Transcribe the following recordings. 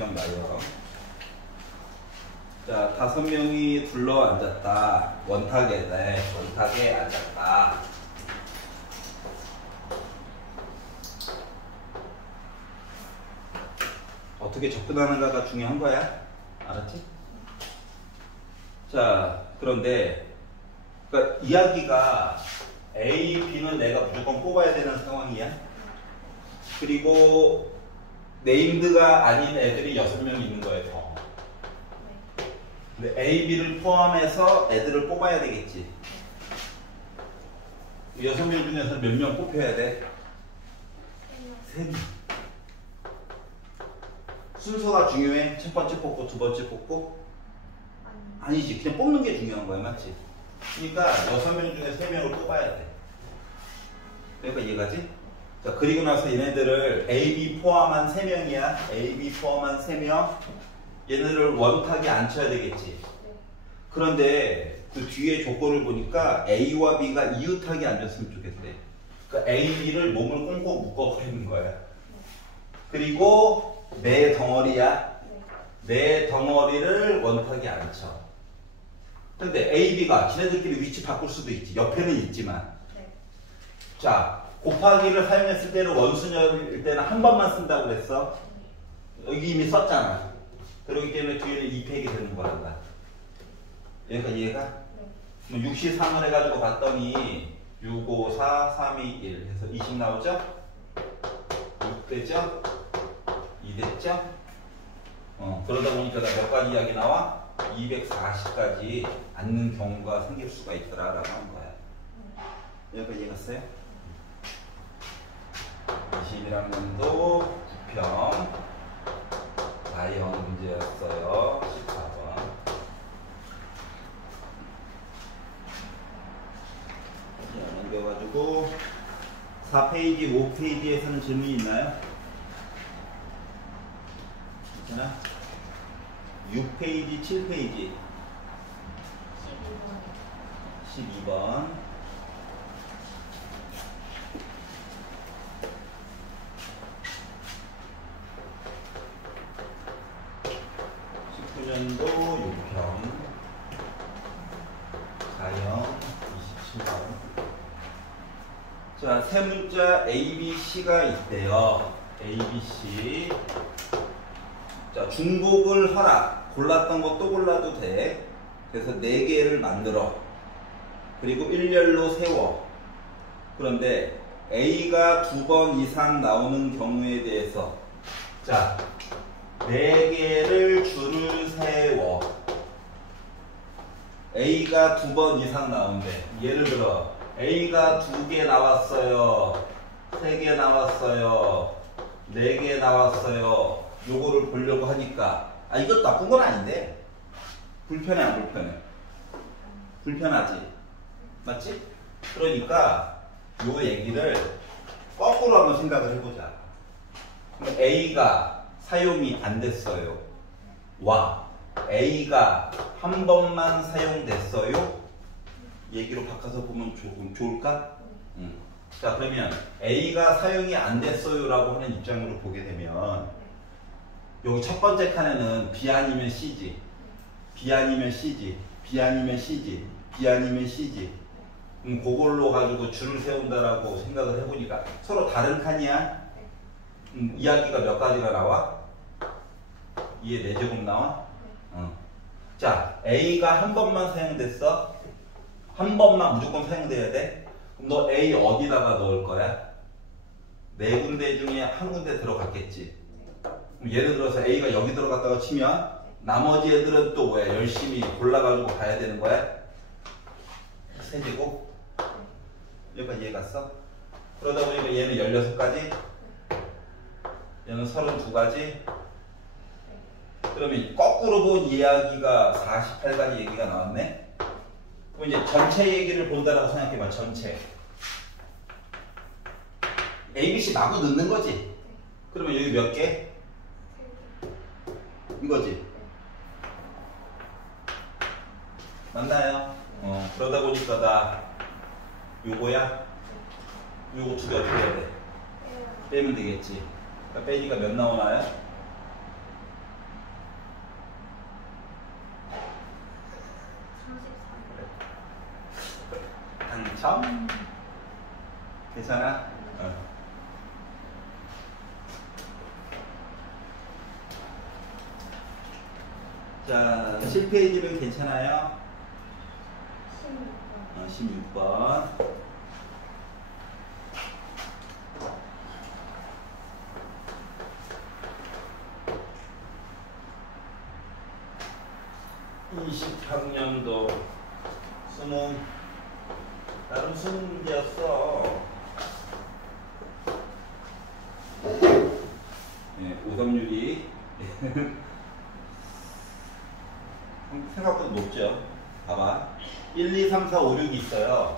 기억나요? 자, 5명이 둘러 앉았다. 원탁에 앉았다. 어떻게 접근하는가가 중요한 거야. 알았지? 자, 그런데 그러니까 이야기가 A, B는 내가 무조건 뽑아야 되는 상황이야. 그리고 네임드가 아닌 애들이 6명 있는 거예요. 더. 근데 A, B를 포함해서 애들을 뽑아야 되겠지. 6명 중에서 몇 명 뽑혀야 돼? 3명. 순서가 중요해? 첫 번째 뽑고 두 번째 뽑고? 아니지. 그냥 뽑는 게 중요한 거야. 맞지? 그러니까 6명 중에 3명을 뽑아야 돼. 그러니까 이해가지? 자, 그리고 나서 얘네들을 A, B 포함한 3명이야. A, B 포함한 3명. 얘네를 원탁에 앉혀야 되겠지. 그런데 그 뒤에 조건을 보니까 A와 B가 이웃하게 앉았으면 좋겠대. 그러니까 A, B를 몸을 꽁꽁 묶어버리는 거야. 그리고 내 덩어리야. 내 덩어리를 원탁에 앉혀. 근데 A, B가 지네들끼리 위치 바꿀 수도 있지. 옆에는 있지만. 자, 곱하기를 사용했을 때는 원순열일 때는 한 번만 쓴다고 그랬어. 여기 이미 썼잖아. 그렇기 때문에 뒤에는 2팩이 되는 거란다. 여기까지 이해가? 63을 해가지고 봤더니 6, 5, 4, 3, 2, 1 해서 20 나오죠? 6 되죠? 2 됐죠? 그러다 보니까 몇 가지 이야기 나와? 240까지 앉는 경우가 생길 수가 있더라 라고 하는 거야. 여기까지 이해갔어요? 21학년도 9평 나형 문제였어요. 14번. 자, 넘겨가지고 4페이지, 5페이지에서는 질문이 있나요? 괜찮아? 6페이지, 7페이지 12번 19년도 6평 4형 27번. 자, 세 문자 A, B, C가 있대요. A, B, C. 자, 중복을 하라. 골랐던 거 또 골라도 돼. 그래서 4개를 만들어. 그리고 일렬로 세워. 그런데 A가 2번 이상 나오는 경우에 대해서 자, 4개를 줄을 세워. A가 2번 이상 나온대. 예를 들어 A가 2개 나왔어요. 3개 나왔어요. 4개 나왔어요. 요거를 보려고 하니까 이것도 나쁜 건 아닌데 불편해 안 불편해? 불편하지? 맞지? 그러니까 요 얘기를 거꾸로 한번 생각을 해보자. 그럼 A가 사용이 안 됐어요. 와, A가 한 번만 사용됐어요. 얘기로 바꿔서 보면 좋을까? 자, 그러면 A가 사용이 안 됐어요 라고 하는 입장으로 보게 되면 여기 첫 번째 칸에는 B 아니면 C지. B 아니면 C지. B 아니면 C지. B 아니면 C지. 그걸로 가지고 줄을 세운다라고 생각을 해보니까 서로 다른 칸이야. 이야기가 몇 가지가 나와? 2의 4제곱 나와? 자, A가 한 번만 사용됐어? 한 번만 무조건 사용돼야 돼? 그럼 너 A 어디다가 넣을 거야? 4군데 중에 한 군데 들어갔겠지. 그럼 예를 들어서 A가 여기 들어갔다고 치면 나머지 애들은 또 뭐야? 열심히 골라가지고 가야 되는 거야? 세제곱? 여기까지 이해 갔어? 그러다 보니까 얘는 16가지, 얘는 32가지. 그러면 거꾸로 본 이야기가 48가지 얘기가 나왔네? 그럼 이제 전체 얘기를 본다라고 생각해봐. 전체 A, B, C 마구 넣는 거지? 그러면 여기 몇 개? 이거지? 맞나요? 그러다 보니까 나 요거야? 요거 2개 어떻게 해야 돼? 빼면 되겠지. 그러니까 빼니까 몇 나오나요? 괜찮아? 자, 7페이지는 괜찮아요? 16번. (20학년도) 수능 나름 수능 문제였어. 네, 오답률이 생각보다 높죠. 봐봐. 1, 2, 3, 4, 5, 6이 있어요.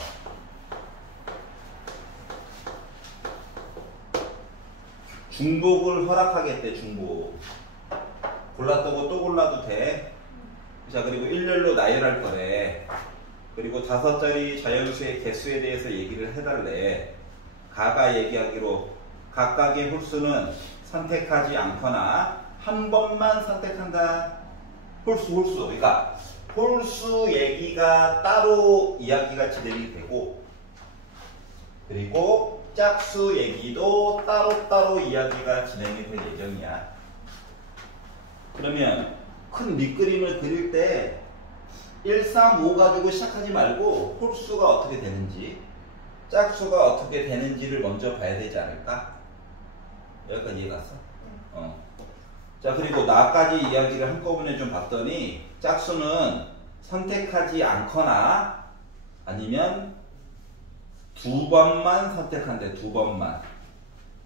중복을 허락하겠대. 중복. 골랐다고 또 골라도 돼. 자, 그리고 일렬로 나열할 거래. 그리고 5자리 자연수의 개수에 대해서 얘기를 해달래. 가가 얘기하기로 각각의 홀수는 선택하지 않거나 한 번만 선택한다. 홀수. 그러니까 홀수 얘기가 따로 이야기가 진행이 되고, 그리고 짝수 얘기도 따로따로 이야기가 진행이 될 예정이야. 그러면 큰 밑그림을 그릴 때 1, 3, 5 가지고 시작하지 말고 홀수가 어떻게 되는지, 짝수가 어떻게 되는지를 먼저 봐야 되지 않을까? 여기까지 이해 갔어? 자, 그리고 나까지 이야기를 한꺼번에 좀 봤더니 짝수는 선택하지 않거나 아니면 2번만 선택한대. 2번만.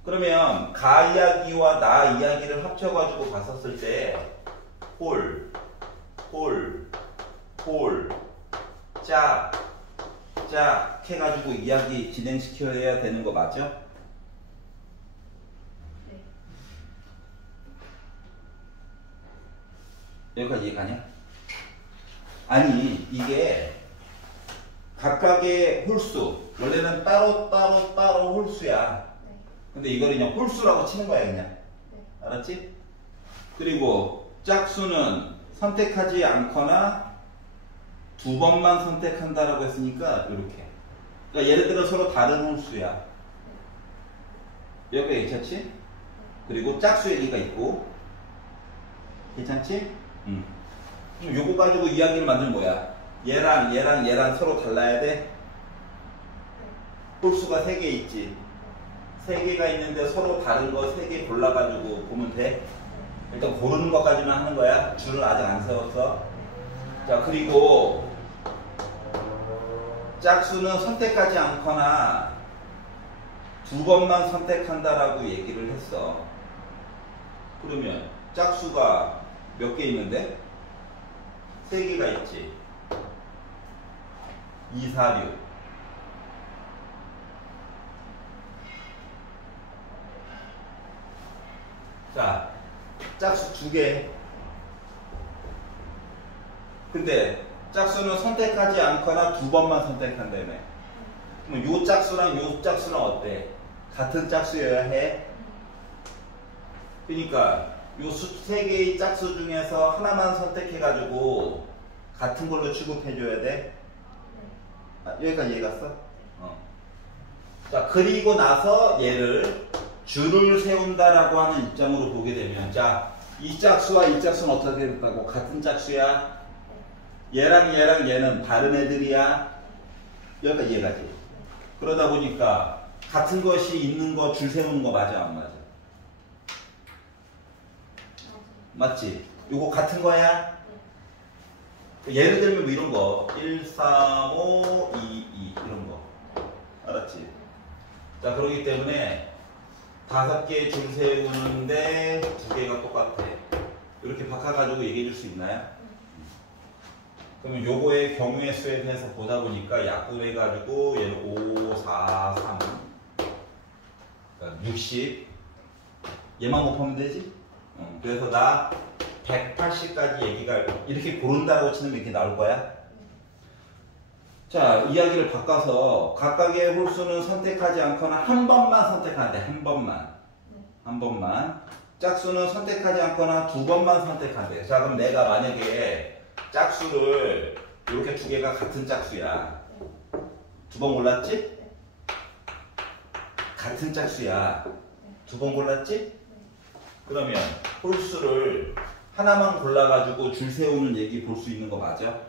그러면 가 이야기와 나 이야기를 합쳐가지고 봤었을 때 홀, 짝 해가지고 이야기 진행시켜야 되는 거 맞죠? 네. 여기까지 이해가냐? 아니, 이게 각각의 홀수, 원래는 따로 홀수야. 네. 근데 이거를 그냥 홀수라고 치는 거야, 그냥. 네. 알았지? 그리고 짝수는 선택하지 않거나 2번만 선택한다라고 했으니까 이렇게. 그러니까 예를 들어 서로 다른 홀수야. 여기가 괜찮지? 그리고 짝수 얘기가 있고. 괜찮지? 그럼 요거 가지고 이야기를 만들면 뭐야? 얘랑 서로 달라야 돼? 홀수가 3개 있지. 3개가 있는데 서로 다른 거 3개 골라가지고 보면 돼? 일단 고르는 것까지만 하는 거야. 줄을 아직 안 세웠어. 자, 그리고 짝수는 선택하지 않거나 2번만 선택한다라고 얘기를 했어. 그러면 짝수가 몇 개 있는데? 3개가 있지. 2, 4, 6. 자, 짝수 2개. 근데 짝수는 선택하지 않거나 2번만 선택한다며. 그럼 요 짝수랑 요 짝수는 어때? 같은 짝수여야 해? 그러니까 요 3개의 짝수 중에서 하나만 선택해가지고 같은 걸로 취급해줘야 돼? 아, 여기까지 이해 갔어? 자, 그리고 나서 얘를 줄을 세운다라고 하는 입장으로 보게 되면, 자, 이 짝수와 이 짝수는 어떻게 됐다고? 같은 짝수야? 얘랑 얘는 다른 애들이야? 여기까지 이해가지? 그러다 보니까 같은 것이 있는 거 줄 세우는 거 맞아, 안 맞아? 맞지? 요거 같은 거야? 예를 들면 뭐 이런 거 1, 3, 5, 2, 2 이런 거 알았지? 자, 그러기 때문에 5개 줄 세우는데 2개가 똑같아. 이렇게 바꿔가지고 얘기해 줄 수 있나요? 그러면 요거의 경우의 수에 대해서 보다 보니까 약분해가지고 얘는 5, 4, 3 그러니까 60 얘만 곱하면 되지? 그래서 나 180까지 얘기가 이렇게 고른다고 치면 이렇게 나올 거야. 자, 이야기를 바꿔서 각각의 홀수는 선택하지 않거나 한 번만 선택한대. 한 번만. 짝수는 선택하지 않거나 2번만 선택한대. 자, 그럼 내가 만약에 짝수를 이렇게 2개가 같은 짝수야. 2번 골랐지? 같은 짝수야. 두 번 골랐지? 그러면 홀수를 하나만 골라가지고 줄 세우는 얘기 볼 수 있는 거 맞아?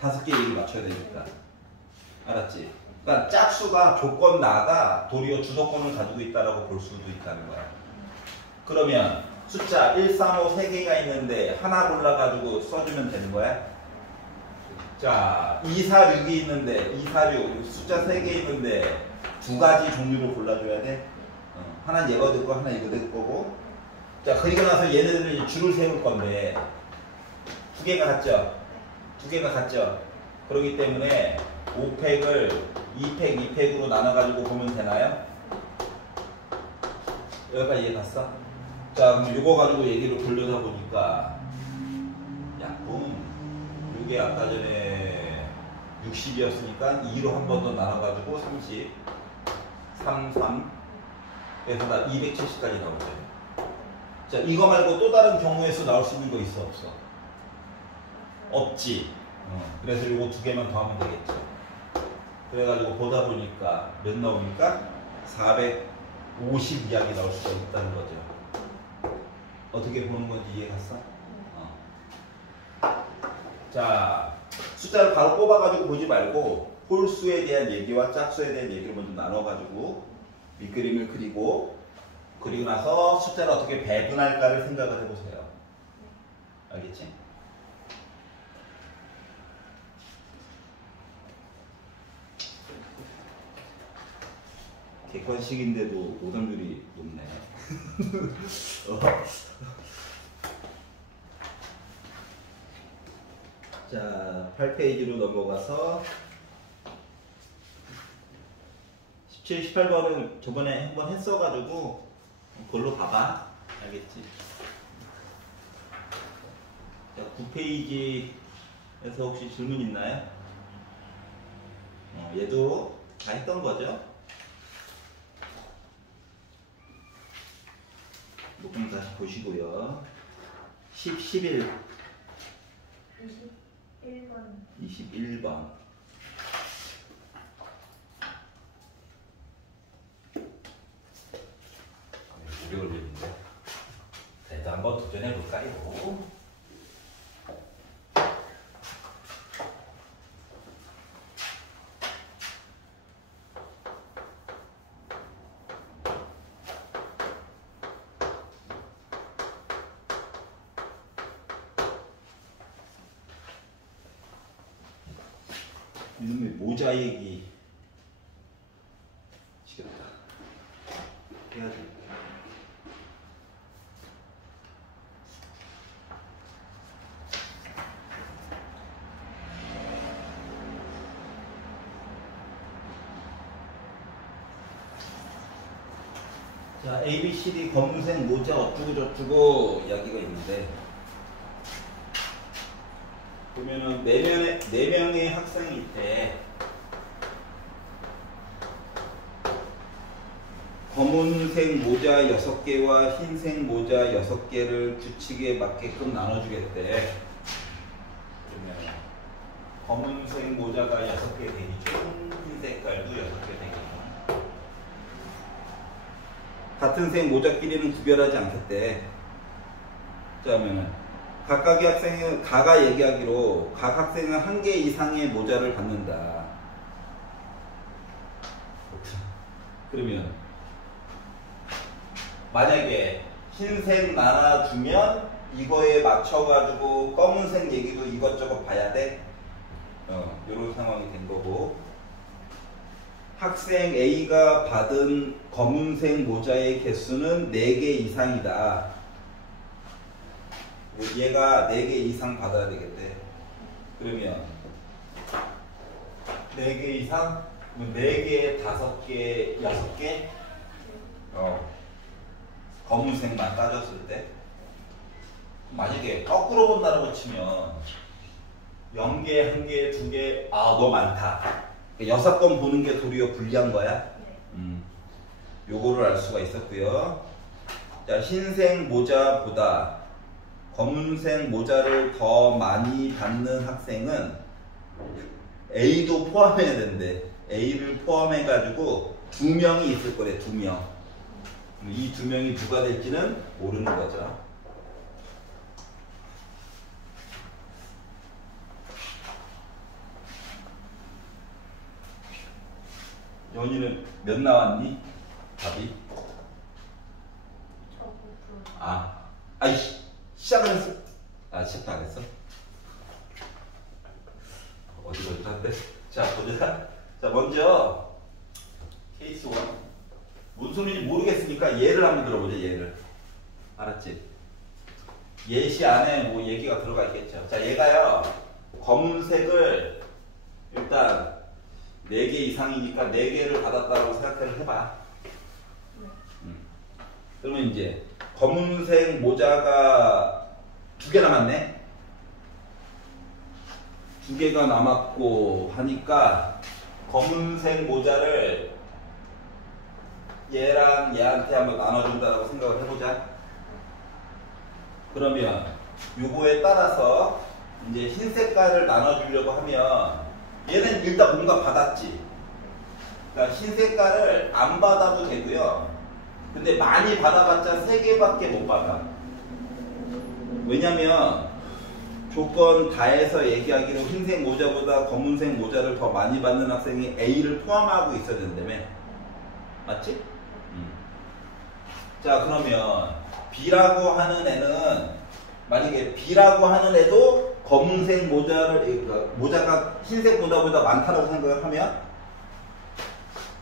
5개 얘기 맞춰야 되니까. 알았지? 그러니까 짝수가 조건 나가 도리어 주소권을 가지고 있다라고 볼 수도 있다는 거야. 그러면 숫자 1, 3, 5 3개가 있는데 하나 골라가지고 써주면 되는 거야? 자, 2, 4, 6이 있는데 2, 4, 6 숫자 3개 있는데 두 가지 종류를 골라줘야 돼. 하나는 얘가 될 거고 하나는 이거 될 거고. 자, 그리고 나서 얘네들은 줄을 세울 건데 두 개가 같죠? 두 개가 같죠? 그렇기 때문에 5팩을 2팩, 2팩으로 나눠가지고 보면 되나요? 여기까지 이해 갔어? 자, 그럼 이거 가지고 얘기를 돌려다 보니까 약분 이게 아까 전에 60이었으니까 2로 한 번 더 나눠가지고 30 33 그래서 나 270까지 나오죠. 자, 이거 말고 또 다른 경우의 수 나올 수 있는 거 있어 없어? 없지. 그래서 이거 두 개만 더 하면 되겠죠. 그래가지고 보다 보니까 몇 나오니까 450 이하게 나올 수가 있다는 거죠. 어떻게 보는 건지 이해 갔어? 자, 숫자를 바로 뽑아가지고 보지 말고 홀수에 대한 얘기와 짝수에 대한 얘기를 먼저 나눠가지고 밑그림을 그리고 나서 숫자를 어떻게 배분할까를 생각을 해보세요. 알겠지? 객관식인데도 오답률이 높네. 자, 8페이지로 넘어가서 17, 18번은 저번에 한번 했어가지고 그걸로 봐봐. 알겠지? 자, 9페이지에서 혹시 질문 있나요? 얘도 다 했던 거죠? 녹음 다시 보시고요. 10, 11 21번 오래 걸리는데 그래도 한번 도전해볼까요? 이놈의 모자이기 지겹다. 해야지. 자, ABCD 검은색 모자 어쩌고 저쩌고 이야기가 있는데 보면은 4명의 학생이 있대. 검은색 모자 6개와 흰색 모자 6개를 규칙에 맞게끔 나눠주겠대. 그러면 검은색 모자가 6개 되겠죠. 흰 색깔도 6개 되겠죠. 같은 색 모자끼리는 구별하지 않겠대. 자, 그러면은 각각의 학생은 가가 얘기하기로 각 학생은 1개 이상의 모자를 받는다. 그러면 만약에 흰색 나눠주면 이거에 맞춰가지고 검은색 얘기도 이것저것 봐야 돼. 이런 상황이 된 거고, 학생 A가 받은 검은색 모자의 개수는 4개 이상이다. 얘가 4개 이상 받아야 되겠대. 그러면 4개 이상? 4개, 5개, 6개? 검은색만 따졌을 때 만약에 거꾸로 본다고 치면 0개, 1개, 2개, 너무 많다. 6번 보는 게 도리어 불리한 거야. 요거를 알 수가 있었고요. 자, 흰색 모자보다 검은색 모자를 더 많이 받는 학생은 A도 포함해야 된대. A를 포함해가지고 두 명이 있을 거래, 두 명. 이 두 명이 누가 될지는 모르는 거죠. 연이는 몇 나왔니? 답이? 아이씨, 시작을 했어. 시작도 안 했어? 어디한데? 자, 보자. 자, 먼저 케이스 1. 무슨 소리인지 모르겠으니까 얘를 한번 들어보자, 얘를. 알았지? 예시 안에 뭐 얘기가 들어가 있겠죠. 자, 얘가요, 검은색을 일단 4개 이상이니까 4개를 받았다고 생각을 해봐. 그러면 이제 검은색 모자가 2개 남았네? 2개가 남았고 하니까 검은색 모자를 얘랑 얘한테 한번 나눠준다고 생각을 해보자. 그러면 요거에 따라서 이제 흰 색깔을 나눠주려고 하면 얘는 일단 뭔가 받았지. 그러니까 흰 색깔을 안 받아도 되고요. 근데 많이 받아봤자 3개밖에 못 받아. 왜냐면 조건 다해서 얘기하기로 흰색 모자보다 검은색 모자를 더 많이 받는 학생이 A를 포함하고 있어야 된다며. 맞지? 자, 그러면 B라고 하는 애는, 만약에 B라고 하는 애도 검은색 모자를, 모자가 흰색 모자보다 많다고 생각을 하면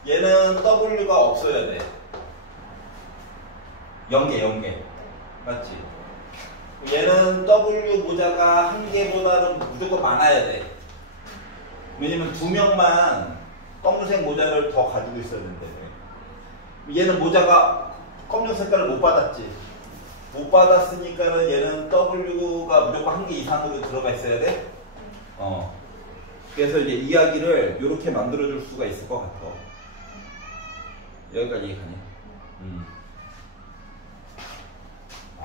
얘는 W가 없어야 돼. 0개. 맞지? 얘는 W 모자가 1개보다는 무조건 많아야 돼. 왜냐면 2명만 검은색 모자를 더 가지고 있어야 된대. 얘는 모자가 검정 색깔을 못 받았지. 못 받았으니까는 얘는 W가 무조건 1개 이상으로 들어가 있어야 돼. 그래서 이제 이야기를 이렇게 만들어줄 수가 있을 것 같아. 여기까지 이해가냐?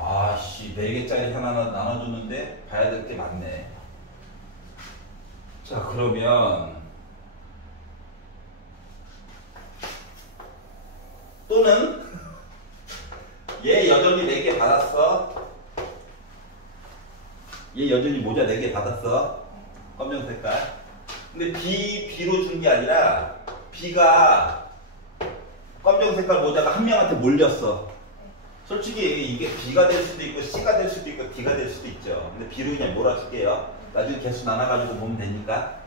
아씨, 4개짜리 하나 나눠줬는데 봐야 될 게 많네. 자, 그러면 또는 얘 여전히 4개 받았어. 얘 여전히 모자 4개 받았어. 검정 색깔. 근데 B로 준 게 아니라 B가 검정 색깔 모자가 한 명한테 몰렸어. 솔직히 이게 B가 될 수도 있고 C가 될 수도 있고 D가 될 수도 있죠. 근데 B로 그냥 몰아줄게요. 나중에 개수 나눠가지고 보면 되니까.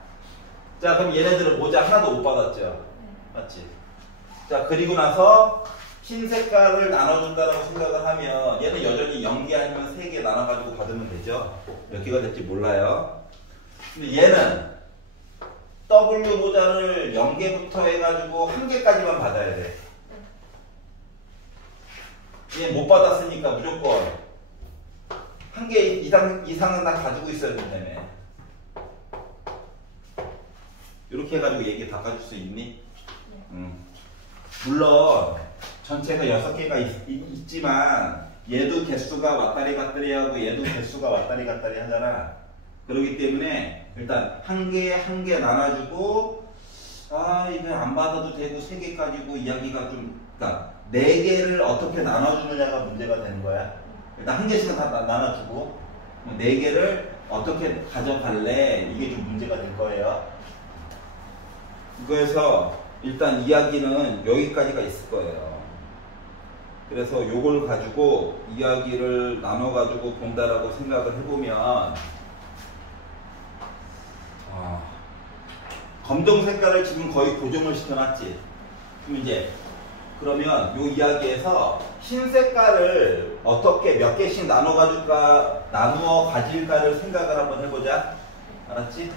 자, 그럼 얘네들은 모자 하나도 못 받았죠. 맞지? 자, 그리고 나서 흰 색깔을 나눠준다고 생각을 하면 얘는 여전히 0개 아니면 3개 나눠가지고 받으면 되죠. 몇 개가 될지 몰라요. 근데 얘는 W 모자를 0개부터 해가지고 1개까지만 받아야 돼. 얘 못 받았으니까 무조건 1개 이상은 다 가지고 있어야 된다며. 이렇게 해가지고 얘기 바꿔줄 수 있니? 물론 전체가 6개가 있지만 얘도 개수가 왔다리 갔다리 하고 얘도 개수가 왔다리 갔다리 하잖아. 그렇기 때문에 일단 1개 나눠주고, 이거 안 받아도 되고 3개 가지고 이야기가 좀, 그러니까 4개를 어떻게 나눠주느냐가 문제가 되는 거야. 일단 1개씩은 다 나눠주고 4개를 어떻게 가져갈래, 이게 좀 문제가 될 거예요. 그래서 일단 이야기는 여기까지가 있을 거예요. 그래서 요걸 가지고 이야기를 나눠가지고 본다라고 생각을 해보면, 검정 색깔을 지금 거의 고정을 시켜놨지. 그럼 이제 그러면 요 이야기에서 흰 색깔을 어떻게 몇 개씩 나누어 가질까를 생각을 한번 해보자. 알았지?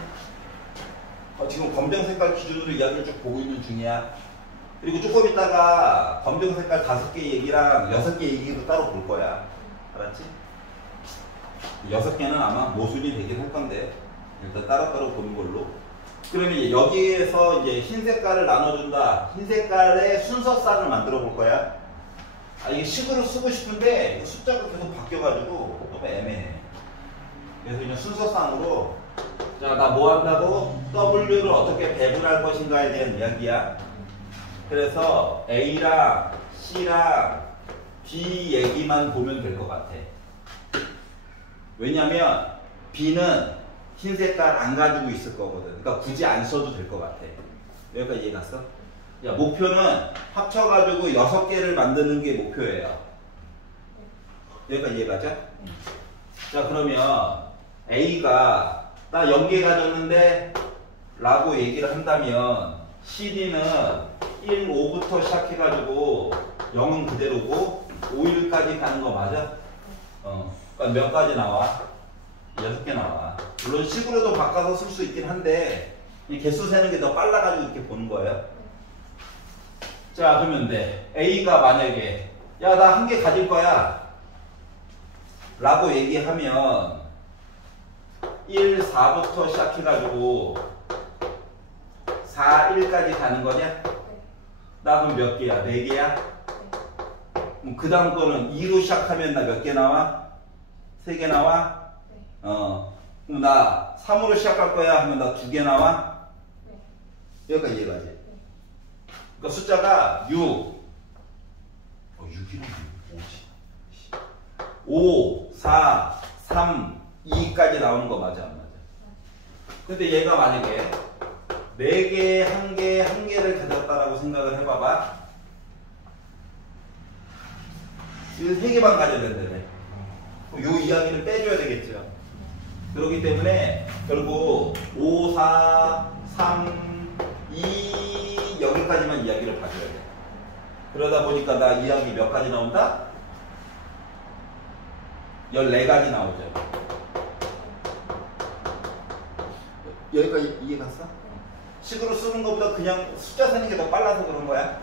지금 검정 색깔 기준으로 이야기를 쭉 보고 있는 중이야. 그리고 조금 있다가 검정 색깔 5개 얘기랑 6개 얘기도 따로 볼 거야. 알았지? 6개는 아마 모순이 되긴 할 건데 일단 따로따로 보는 걸로. 그러면 여기에서 이제 흰 색깔을 나눠준다. 흰 색깔의 순서쌍을 만들어 볼 거야. 이게 식으로 쓰고 싶은데 숫자가 계속 바뀌어가지고 너무 애매해. 그래서 그냥 순서쌍으로, 자, 나 뭐 한다고? W를 어떻게 배분할 것인가에 대한 이야기야. 그래서 A랑 C랑 B 얘기만 보면 될 것 같아. 왜냐면 B는 흰 색깔 안 가지고 있을 거거든. 그러니까 굳이 안 써도 될 것 같아. 여기까지 이해 갔어? 야, 목표는 합쳐가지고 6개를 만드는 게 목표예요. 여기까지 이해 가죠? 자, 그러면 A가 나 0개 가졌는데 라고 얘기를 한다면 CD는 1, 5부터 시작해가지고 0은 그대로고 5, 1까지 가는 거 맞아? 그러니까 몇 가지 나와? 6개 나와. 물론 식으로도 바꿔서 쓸 수 있긴 한데 이 개수 세는 게 더 빨라가지고 이렇게 보는 거예요. 자, 그러면 돼. A가 만약에 야, 나 1개 가질 거야 라고 얘기하면 1, 4부터 시작해가지고 4, 1까지 가는 거냐? 나 그럼 몇 개야? 4개야? 그 다음 거는 2로 시작하면 나 몇 개 나와? 3개 나와? 그럼 나 3으로 시작할 거야 하면 나 2개 나와? 여기까지 이해가지? 그러니까 숫자가 6 6이랑 5지 5, 4, 3, 2까지 나오는 거 맞아 안 맞아? 근데 얘가 만약에 4개, 1개, 1개를 가졌다라고 생각을 해봐봐. 이거 3개만 가져야 된다네. 요 이야기를 빼줘야 되겠죠. 그렇기 때문에 결국 5, 4, 3, 2 여기까지만 이야기를 봐줘야 돼. 그러다 보니까 나 이야기 몇 가지 나온다? 14가지 나오죠. 여기까지 이해 갔어? 식으로 쓰는 것보다 그냥 숫자 세는 게 더 빨라서 그런 거야.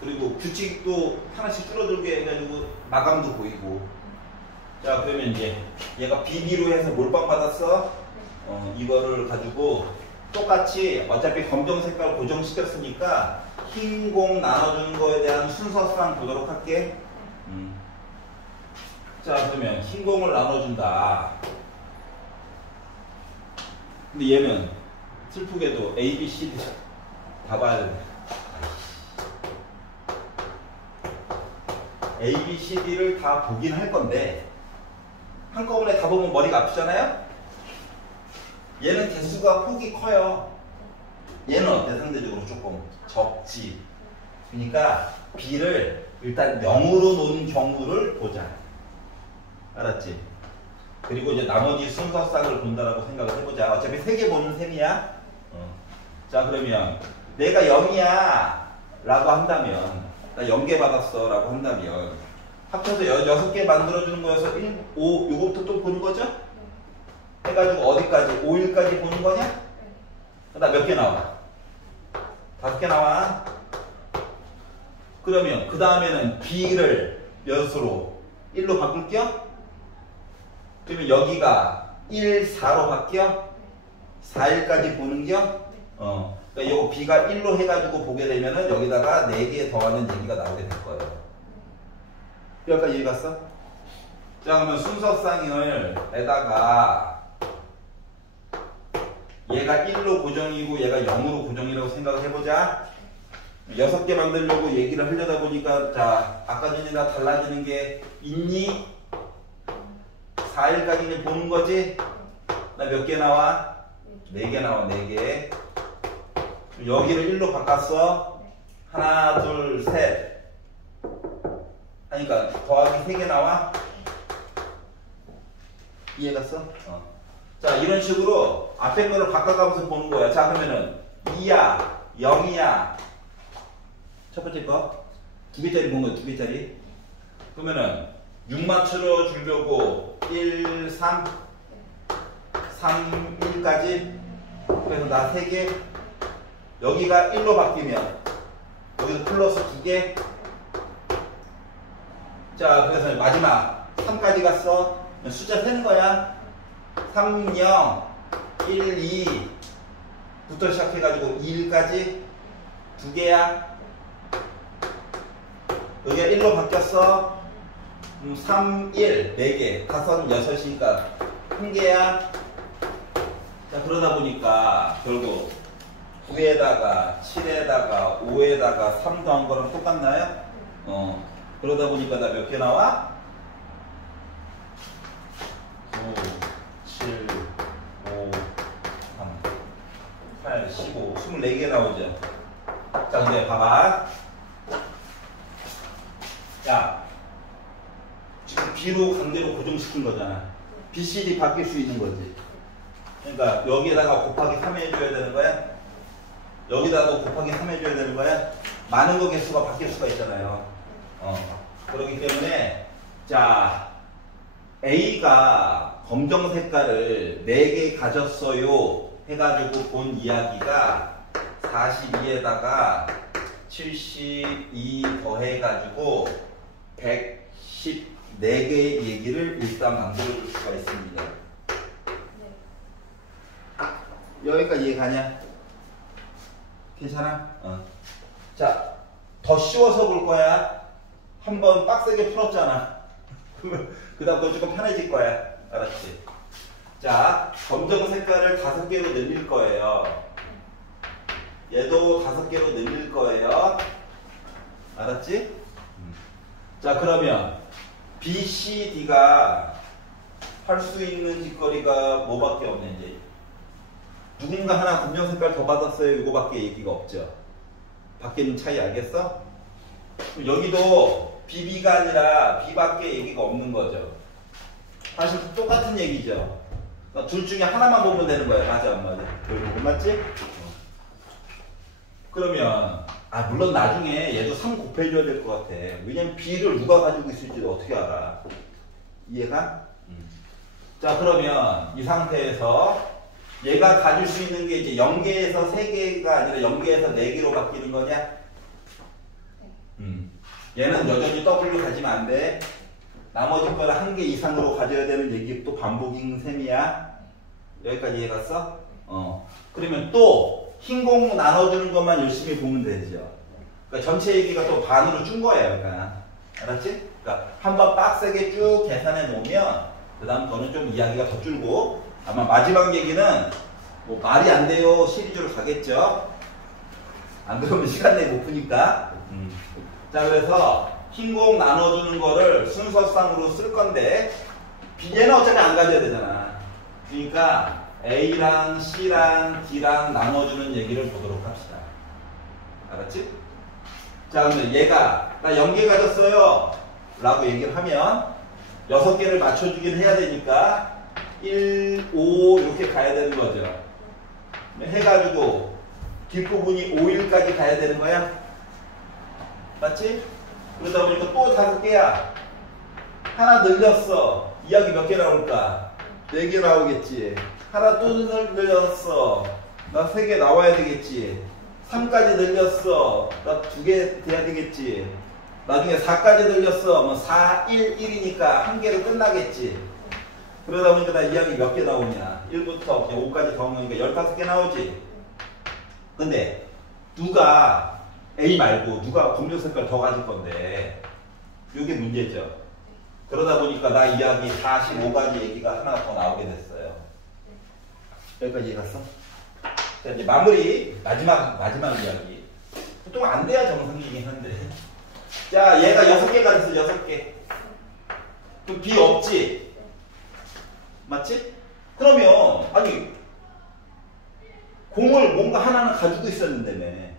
그리고 규칙도 하나씩 줄어들게 해가지고 마감도 보이고. 자, 그러면 이제 얘가 BB로 해서 몰빵 받았어. 이거를 가지고 똑같이 어차피 검정 색깔 고정시켰으니까 흰 공 나눠주는 거에 대한 순서상 보도록 할게. 자, 그러면 흰 공을 나눠준다. 근데 얘는 슬프게도 A, B, C, D 다 봐야 돼. A, B, C, D를 다 보긴 할 건데 한꺼번에 다 보면 머리가 아프잖아요? 얘는 개수가 폭이 커요. 얘는 어때? 상대적으로 조금 적지. 그러니까 B를 일단 0으로 놓은 경우를 보자. 알았지? 그리고 이제 나머지 순서상을 본다라고 생각을 해보자. 어차피 3개 보는 셈이야. 자, 그러면 내가 0이야 라고 한다면 나 0개 받았어 라고 한다면 합쳐서 6개 만들어주는 거여서 1, 5 요거부터 또 보는 거죠? 해가지고 어디까지? 5, 1까지 보는 거냐? 나 몇 개 나와? 5개 나와. 그러면 그 다음에는 B를 몇으로? 1로 바꿀게요? 그러면 여기가 1, 4로 바뀌어? 4, 1까지 보는겨? 그러니까 요거 B가 1로 해가지고 보게 되면은 여기다가 4개 더하는 얘기가 나오게 될 거예요. 여기까지 이해 갔어? 자, 그러면 순서상을 에다가 얘가 1로 고정이고 얘가 0으로 고정이라고 생각을 해보자. 6개 만들려고 얘기를 하려다 보니까 자, 아까 전이랑 달라지는 게 있니? 4, 1까지는 보는 거지? 나 몇 개 나와? 4개 나와, 4개. 여기를 1로 바꿨어. 하나, 둘, 셋. 하니까 더하기 3개 나와? 이해 갔어? 자, 이런 식으로 앞에 거를 바꿔가면서 보는 거야. 자, 그러면은 2야, 0이야. 첫 번째 거. 2개짜리 본 거야, 2개짜리. 그러면은 6 맞추러 주려고 1, 3, 3, 1까지. 그래서 나 3개. 여기가 1로 바뀌면 여기서 플러스 2개. 자, 그래서 마지막 3까지 갔어. 숫자 세는 거야. 3, 0, 1, 2 부터 시작해가지고 2, 1까지 2개야. 여기가 1로 바뀌었어. 3, 1, 4개. 5, 6이니까 1개야. 자, 그러다 보니까 결국 9에다가 7에다가 5에다가 3 더한 거랑 똑같나요? 그러다 보니까 나 몇 개 나와? 9, 7, 5, 3, 8, 15, 24개 나오죠. 자, 근데 봐봐. 야, 지금 B로 강제로 고정시킨 거잖아. B, C, D 바뀔 수 있는 거지. 그러니까 여기에다가 곱하기 3 해줘야 되는 거야. 여기다도 곱하기 3 해줘야 되는 거야. 많은 거 개수가 바뀔 수가 있잖아요. 그렇기 때문에 자, A가 검정 색깔을 4개 가졌어요 해가지고 본 이야기가 42에다가 72 더해가지고 114개의 얘기를 일단 만들어줄 수가 있습니다. 여기까지 이해가냐? 괜찮아? 자, 더 쉬워서 볼 거야. 한번 빡세게 풀었잖아. 그 다음 또 조금 편해질 거야. 알았지? 자, 검정 색깔을 5개로 늘릴 거예요. 얘도 5개로 늘릴 거예요. 알았지? 자, 그러면 B, C, D가 할 수 있는 짓거리가 뭐밖에 없는지. 누군가 하나 검정 색깔 더 받았어요. 이거밖에 얘기가 없죠. 밖에 있는 차이 알겠어? 여기도 BB가 아니라 B밖에 얘기가 없는 거죠. 사실 똑같은 얘기죠. 그러니까 둘 중에 하나만 보면 되는 거야. 맞아, 안 맞아? 못 맞지? 그러면 물론 나중에 얘도 3 곱해줘야 될 것 같아. 왜냐면 B를 누가 가지고 있을지도 어떻게 알아? 이해가? 자, 그러면 이 상태에서 얘가 가질 수 있는 게 이제 0개에서 3개가 아니라 0개에서 4개로 바뀌는 거냐? 얘는 여전히 W 가지면 안 돼. 나머지 거를 1개 이상으로 가져야 되는 얘기 또 반복인 셈이야. 여기까지 이해 갔어? 그러면 또 흰 공 나눠주는 것만 열심히 보면 되죠. 그러니까 전체 얘기가 또 반으로 준 거예요. 그러니까. 알았지? 그러니까 한번 빡세게 쭉 계산해 놓으면 그 다음 거는 좀 이야기가 더 줄고 아마 마지막 얘기는 뭐 말이 안 돼요 시리즈로 가겠죠. 안 그러면 시간 내에 못 푸니까. 자, 그래서 흰 공 나눠주는 거를 순서상으로 쓸 건데 얘는 어차피 안 가져야 되잖아. 그러니까 A랑 C랑 D랑 나눠주는 얘기를 보도록 합시다. 알았지? 자, 그러면 얘가 나 0개 가졌어요 라고 얘기를 하면 6개를 맞춰주긴 해야 되니까 1, 5 이렇게 가야 되는 거죠. 해가지고 뒷부분이 5일까지 가야 되는 거야. 맞지? 그러다 보니까 또 5개야. 하나 늘렸어. 이야기 몇 개 나올까? 4개 나오겠지. 하나 또 늘렸어. 나 3개 나와야 되겠지. 3까지 늘렸어. 나 2개 돼야 되겠지. 나중에 4까지 늘렸어. 뭐 4, 1, 1이니까 1개로 끝나겠지. 그러다 보니까 나 이야기 몇 개 나오냐. 1부터 5까지 더 나오니까 15개 나오지. 근데 누가 A 말고 누가 검정 색깔 더 가질 건데 이게 문제죠. 그러다 보니까 나 이야기 45가지 얘기가 하나 더 나오게 됐어요. 여기까지 이해 갔어? 자, 이제 마무리 마지막 이야기. 보통 안 돼야 정상이긴 한데. 자, 얘가 6개 가졌어. 6개. 그럼 B 없지? 맞지? 그러면 아니 공을 뭔가 하나는 가지고 있었는데네.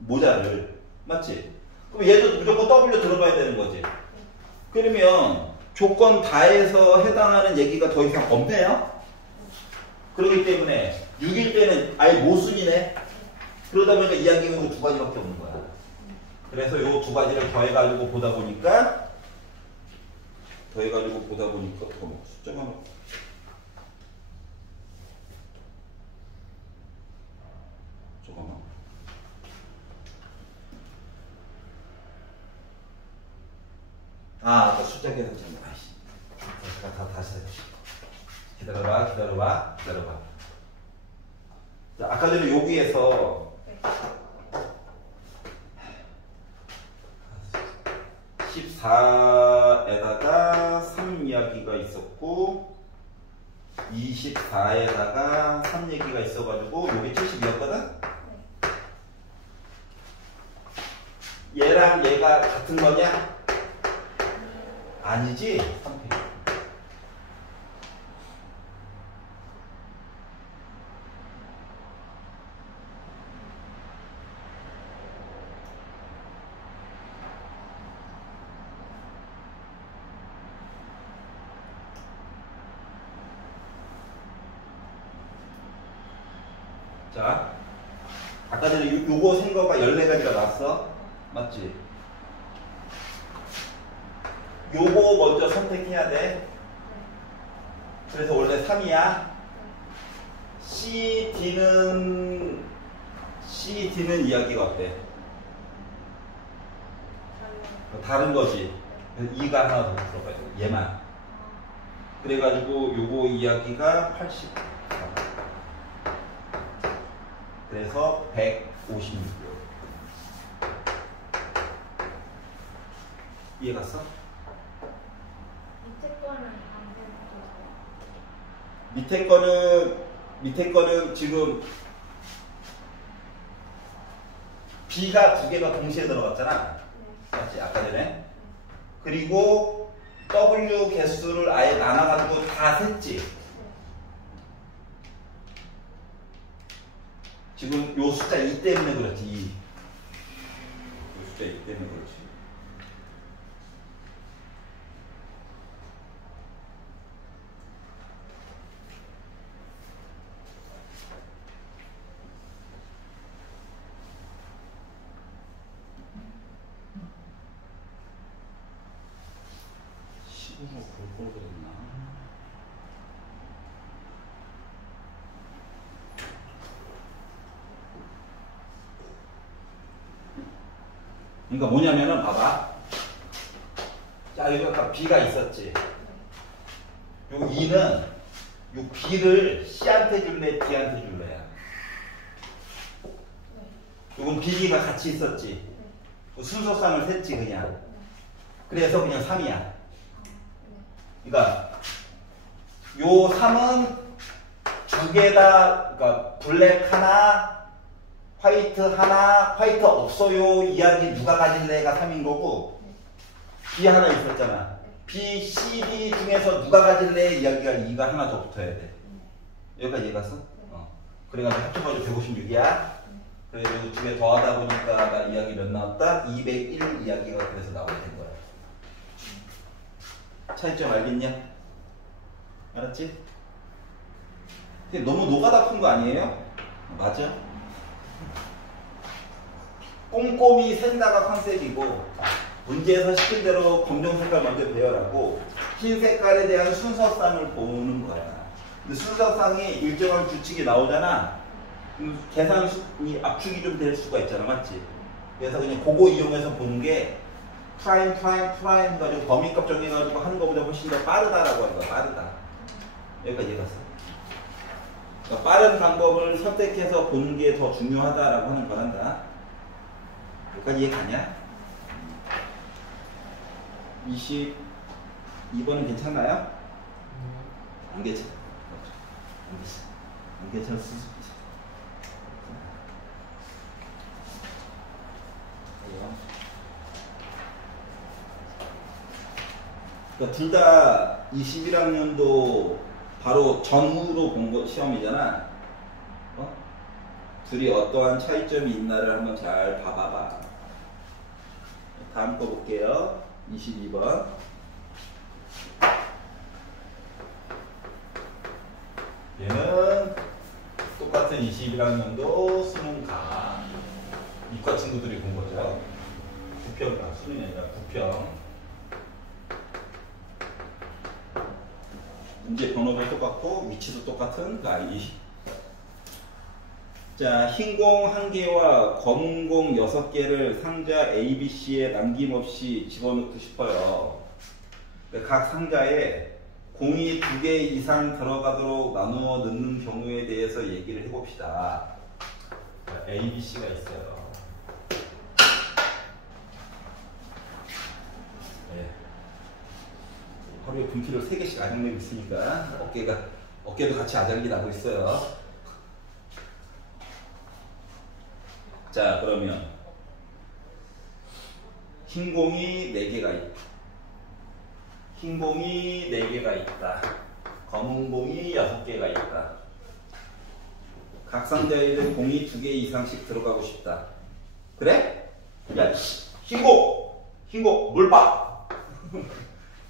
모자를. 맞지? 그럼 얘도 무조건 W 들어가야 되는 거지. 그러면 조건 다해서 해당하는 얘기가 더 이상 없네요? 그렇기 때문에 6일 때는 아예 모순이네? 그러다 보니까 이야기가 2가지밖에 없는 거야. 그래서 요 2가지를 더해가지고 보다 보니까 숫자가 잠깐만. 아까 숫자 계산 좀 아이씨. 다시 기다려봐. 자, 아까 전에 여기에서 14에다가 3 이야기가 있었고 24에다가 3 얘기가 있어가지고 요게 70이었거든? 얘랑 얘가 같은 거냐? 아니지? 3페이지. 자, 아까 전에 요거 생거가 14가지가 나왔어. 맞지? 요거 먼저 선택해야 돼. 그래서 원래 3이야. CD는 이야기가 어때? 다른 거지. 2가 하나 더 들어가야 돼. 얘만. 그래가지고 요거 이야기가 80. 그래서 156. 이해 갔어? 밑에 거는 지금 B가 2개가 동시에 들어갔잖아. 맞지? 아까 전에. 그리고 W 개수를 아예 나눠가지고 다 셌지. 지금 요 숫자 2 때문에 그렇지. 요 숫자 2 때문에 그렇지. 시부모 볼걸 그랬나? 그러니까 뭐냐면은 봐봐. 자, 여기 아까 B가 있었지. 요 2는 요 B를 C한테 줄래, D한테 줄래야. 요건 B가 같이 있었지. 순서상을 셌지 그냥. 그래서 그냥 3이야. 그러니까 요 3은 2개다. 그러니까 블랙 하나, 화이트 하나, 화이트 없어요 이야기 누가 가질래가 3인 거고, B 하나 있었잖아. B, C, D 중에서 누가 가질래 이야기가 2가 하나 더 붙어야 돼. 여기까지 이해 갔어? 그래가지고 합쳐가지고 156이야. 그래서 두 개 더하다 보니까 나 이야기 몇 나왔다? 201 이야기가 그래서 나오게 된 거야. 차이점 알겠냐? 알았지? 근데 너무 노가다 푼 거 아니에요? 맞아. 꼼꼼히 센다가 컨셉이고, 문제에서 시킨 대로 검정 색깔 먼저 배열하고 흰 색깔에 대한 순서상을 보는 거야. 근데 순서상이 일정한 규칙이 나오잖아. 계산이 압축이 좀 될 수가 있잖아. 맞지? 그래서 그냥 그거 이용해서 보는 게 프라임 해가지고 범위값 정해가지고 하는 것보다 훨씬 더 빠르다라고 하는 거야. 빠르다. 여기까지 이해갔어? 그러니까 빠른 방법을 선택해서 보는 게 더 중요하다라고 하는 거란다. 여기까지 이해 가냐? 22번은 괜찮나요? 안 괜찮아. 안 괜찮을 수 있어. 그러니까 둘 다 21학년도 바로 전후로 본 거 시험이잖아. 둘이 어떠한 차이점이 있나를 한번 잘 봐봐봐. 다음 거 볼게요. 22번. 얘는 똑같은 21학년도 수능가. 이과 친구들이 본 거죠. 부평가. 수능이 아니라 부평. 문제 번호도 똑같고 위치도 똑같은 그 아이. 자, 흰 공 1개와 검은 공 6개를 상자 A, B, C에 남김없이 집어넣고 싶어요. 각 상자에 공이 2개 이상 들어가도록 나누어 넣는 경우에 대해서 얘기를 해봅시다. A, B, C가 있어요. 네. 하루에 분필을 3개씩 아작내고 있으니까 어깨가 어깨도 같이 아작이 나고 있어요. 자, 그러면 흰 공이 4개가 있다. 흰 공이 4개가 있다. 검은 공이 6개가 있다. 각 상자에는 공이 2개 이상씩 들어가고 싶다. 그래? 야, 흰 공, 몰빵!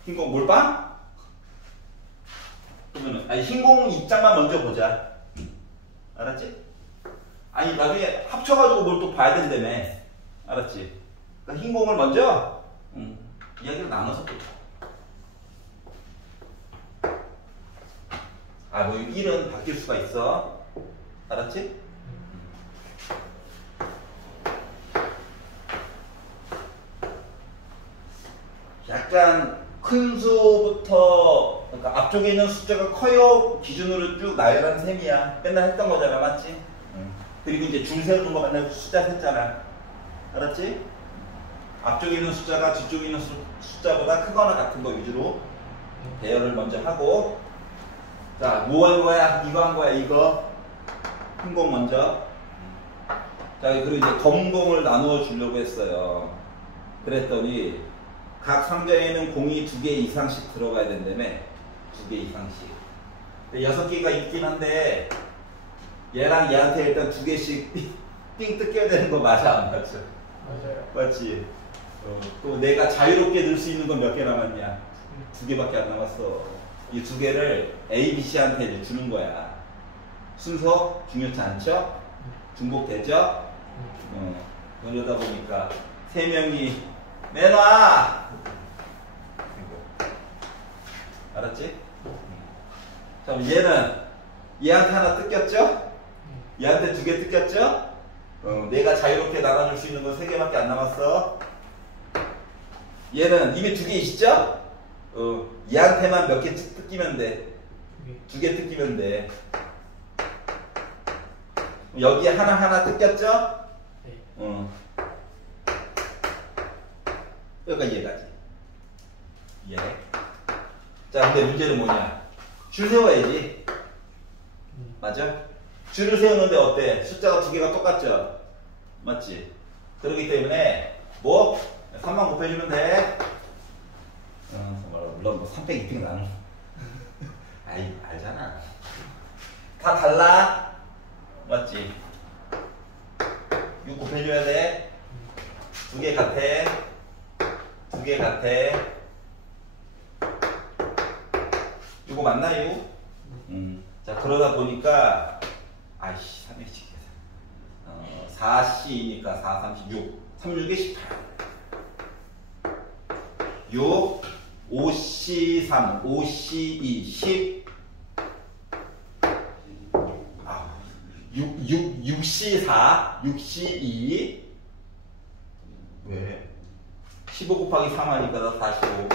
흰 공, 몰빵? 그러면은, 아니, 흰 공 입장만 먼저 보자. 알았지? 아니, 나중에 합쳐가지고 뭘 또 봐야 된다며. 알았지? 그러니까 흰 공을 먼저, 이야기를 나눠서 보자. 아, 뭐, 1은 바뀔 수가 있어. 알았지? 약간 큰 수부터, 그러니까 앞쪽에 있는 숫자가 커요 기준으로 쭉 나열한 셈이야. 맨날 했던 거잖아, 맞지? 그리고 이제 줄 세우는 거 맨날 숫자 셌잖아. 알았지? 앞쪽에 있는 숫자가 뒤쪽에 있는 숫자보다 크거나 같은 거 위주로 배열을 먼저 하고. 자, 뭐 한 거야? 이거 한 거야, 이거. 큰 공 먼저. 자, 그리고 이제 검은 공을 나누어 주려고 했어요. 그랬더니 각 상자에는 공이 2개 이상씩 들어가야 된다며. 2개 이상씩. 6개가 있긴 한데 얘랑 얘한테 일단 2개씩 띵 뜯겨야 되는 거 맞아, 안 맞아? 맞아요. 맞지? 또 내가 자유롭게 넣을 수 있는 건 몇 개 남았냐? 2개밖에 안 남았어. 이 2개를 A, B, C한테 주는 거야. 순서 중요치 않죠? 중복되죠? 그러다 보니까 3명이 내놔! 알았지? 자, 얘는 얘한테 하나 뜯겼죠? 얘한테 2개 뜯겼죠? 내가 자유롭게 나눠줄 수 있는 건 3개밖에 안 남았어. 얘는 이미 2개 있죠? 얘한테만 몇 개 뜯기면 돼. 2개 뜯기면 돼. 여기에 하나하나 뜯겼죠? 네. 여기가 얘가지. 얘. 자, 근데 문제는 뭐냐? 줄 세워야지. 맞아? 줄을 세우는데 어때? 숫자가 2개가 똑같죠? 맞지? 그렇기 때문에 뭐? 3만 곱해주면 돼. 물론 뭐 300, 200 나는. 아이, 알잖아. 다 달라. 맞지? 6 곱해줘야 돼. 2개 같아. 2개 같아. 이거 맞나요? 자, 그러다 보니까, 아이씨, 300씩 계산. 4C니까 4, 36. 36에 18. 6, 5C3, 5C2, 10. 6C4, 6C2. 왜? 15 곱하기 3 하니까 나 45.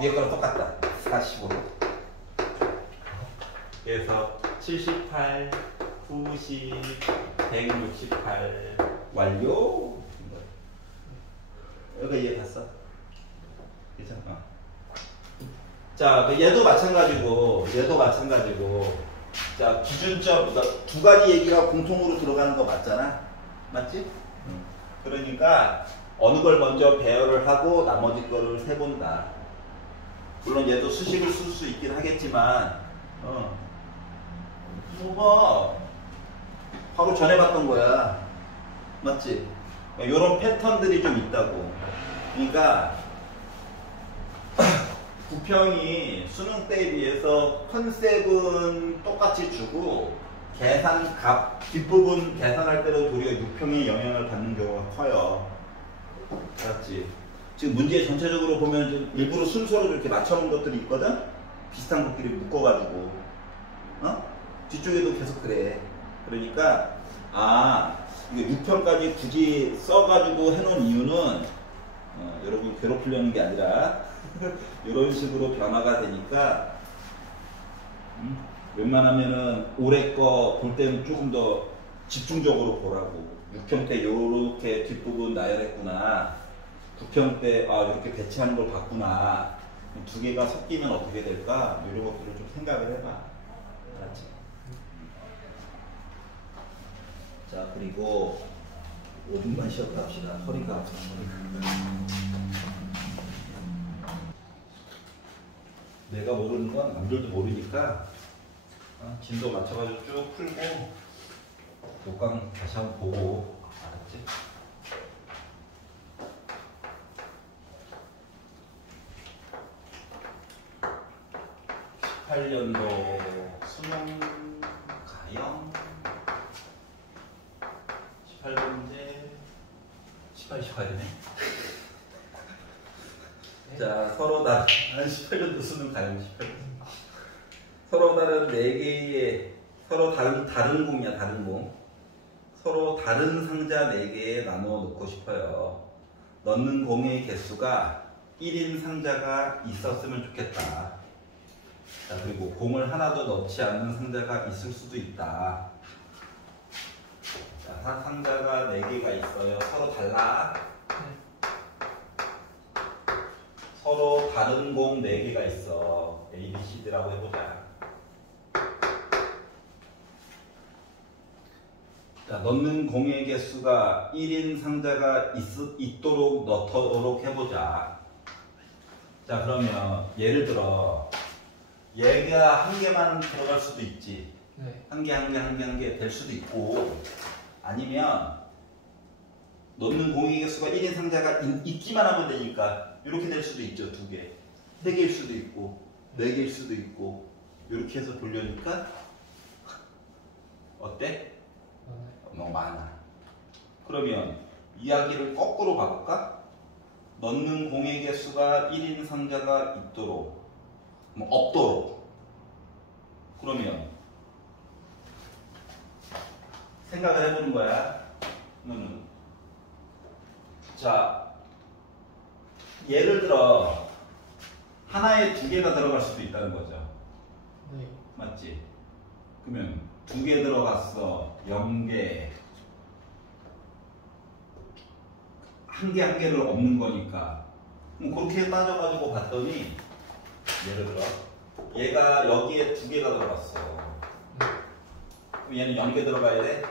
위에 거랑 똑같다. 45. 그래서 78, 90, 168. 완료. 여기가 이해 갔어? 그죠? 자, 얘도 마찬가지고, 자, 기준점, 2가지 얘기가 공통으로 들어가는 거 맞잖아? 맞지? 그러니까, 어느 걸 먼저 배열을 하고, 나머지 거를 세본다. 물론 얘도 수식을 쓸 수 있긴 하겠지만, 이거 바로 전에 봤던 거야. 맞지? 요런 패턴들이 좀 있다고. 그러니까, 부평이 수능 때에 비해서 컨셉은 똑같이 주고 계산 값 뒷부분 계산할 때도 도리어 유평의 영향을 받는 경우가 커요. 알았지? 지금 문제 전체적으로 보면 좀 일부러 순서로 이렇게 맞춰놓은 것들이 있거든? 비슷한 것끼리 묶어가지고. 뒤쪽에도 계속 그래. 그러니까 이거 6편까지 굳이 써가지고 해놓은 이유는 여러분 괴롭히려는 게 아니라 이런 식으로 변화가 되니까 웬만하면은 올해 거 볼 때는 조금 더 집중적으로 보라고. 6평 때 요렇게 뒷부분 나열했구나. 9평 때 이렇게 배치하는 걸 봤구나. 두 개가 섞이면 어떻게 될까? 이런 것들을 좀 생각을 해봐. 알았지? 자, 그리고 5분만 쉬었다 합시다. 허리가 아프다. 내가 모르는 건 남들도 모르니까 진도 맞춰가지고 쭉 풀고 녹강 다시 한번 보고. 알았지? (18년도) 수능 가형 18문제 18이 가야 되네. 자, 서로 다른 18년도 수능 가형 18. 서로 다른 4개의 서로 다른 공이야. 다른 공. 서로 다른 상자 4개에 나누어 놓고 싶어요. 넣는 공의 개수가 1인 상자가 있었으면 좋겠다. 자, 그리고 공을 하나도 넣지 않는 상자가 있을 수도 있다. 자, 상자가 4개가 있어요. 서로 달라. 서로 다른 공 4개가 있어. A, B, C, D라고 해보자. 자, 넣는 공의 개수가 1인 상자가 있도록 넣도록 해보자. 자, 그러면 예를 들어 얘가 한 개만 들어갈 수도 있지. 네. 한 개 될 수도 있고, 아니면 넣는 공의 개수가 1인 상자가 있기만 하면 되니까 이렇게 될 수도 있죠. 2개, 3개일 수도 있고 4개일 수도 있고. 이렇게 해서 보려니까 어때? 너무 많아. 그러면 이야기를 거꾸로 바꿀까? 넣는 공의 개수가 1인 상자가 있도록, 없도록. 그러면 생각을 해보는 거야. 자, 예를 들어 하나에 2개가 들어갈 수도 있다는 거죠. 네. 맞지? 그러면 2개 들어갔어. 0개. 한 개를 없는 거니까. 그렇게 따져가지고 봤더니, 예를 들어 얘가 여기에 2개가 들어갔어. 그럼 얘는 0개 들어가야 돼?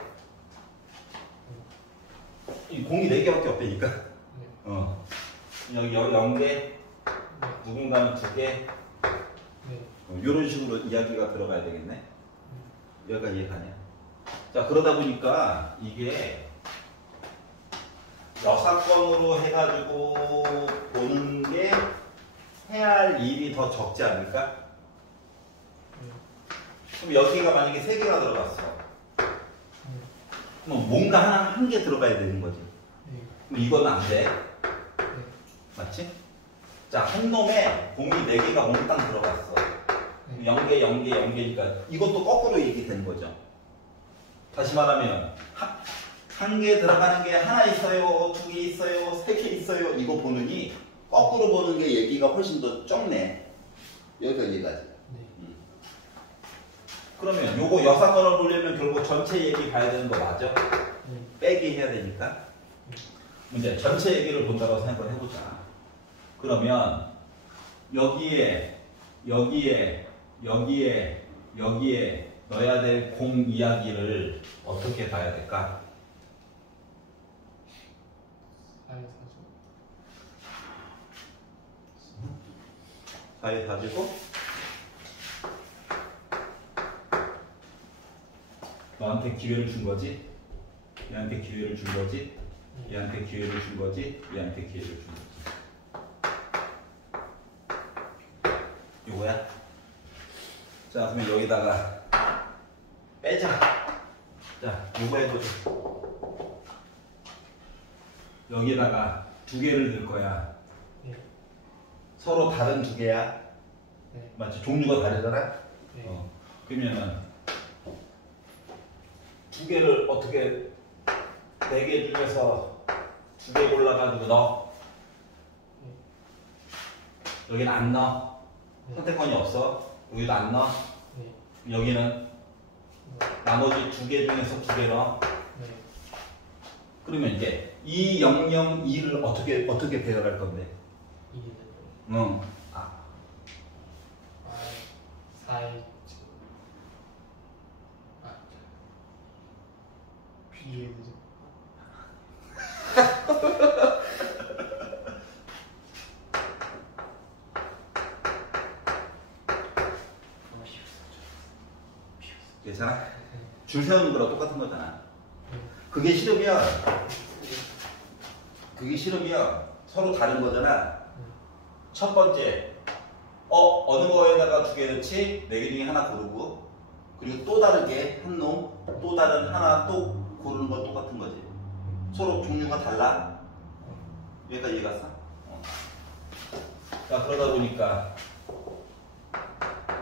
이 공이 4개밖에 없다니까. 여기 0개, 누군가는 2개. 이런 식으로 이야기가 들어가야 되겠네. 여기까지 이해가냐? 자, 그러다 보니까 이게 여사건으로 해가지고 보는 게 해야 할 일이 더 적지 않을까? 그럼 여기가 만약에 3개가 들어갔어. 그럼 뭔가 한 개 들어가야 되는 거지. 그럼 이건 안 돼. 맞지? 자, 한 놈에 공이 4개가 몽땅 들어갔어. 0개, 이것도 거꾸로 얘기되는 거죠. 다시 말하면 한 개 들어가는 게 하나 있어요, 2개 있어요, 3개 있어요. 이거 보느니 거꾸로 보는 게 얘기가 훨씬 더 좁네. 여기까지 얘기하지. 그러면 요거 여사건을 보려면 결국 전체 얘기 봐야 되는 거 맞죠? 빼기 해야 되니까. 문제 전체 얘기를 본다고 생각을 해보자. 그러면 여기에 넣어야 될 공 이야기를 어떻게 봐야 될까? 4에 4제곱? 너한테 기회를 준 거지? 얘한테 기회를 준 거지? 얘한테 기회를 준 거지? 얘한테 기회를 준 거지? 요거야? 자, 그러면 여기다가 빼자. 자, 요거 해보자. 여기다가 2개를 넣을 거야. 서로 다른 2개야. 맞지? 종류가 다르잖아? 그러면은 2개를 어떻게 4개 중에서 2개 골라가지고 넣어? 여기는 안 넣어? 선택권이 없어? 여기도 안 넣어? 여기는 나머지 2개 중에서 2개 넣어? 그러면 이제 2, 0, 0, 2를 어떻게 배열할 건데? 4의 비교해야 되죠. 괜찮아? 줄 세우는 거랑 똑같은 거잖아. 그게 싫으면 서로 다른 거잖아. 첫 번째, 어느 거에다가 두 개 넣지? 네 개 중에 하나 고르고, 그리고 또 다르게 한 놈, 또 다른 하나 또 고르는 건 똑같은 거지. 서로 종류가 달라. 여기까지 이해 갔어? 자, 그러다 보니까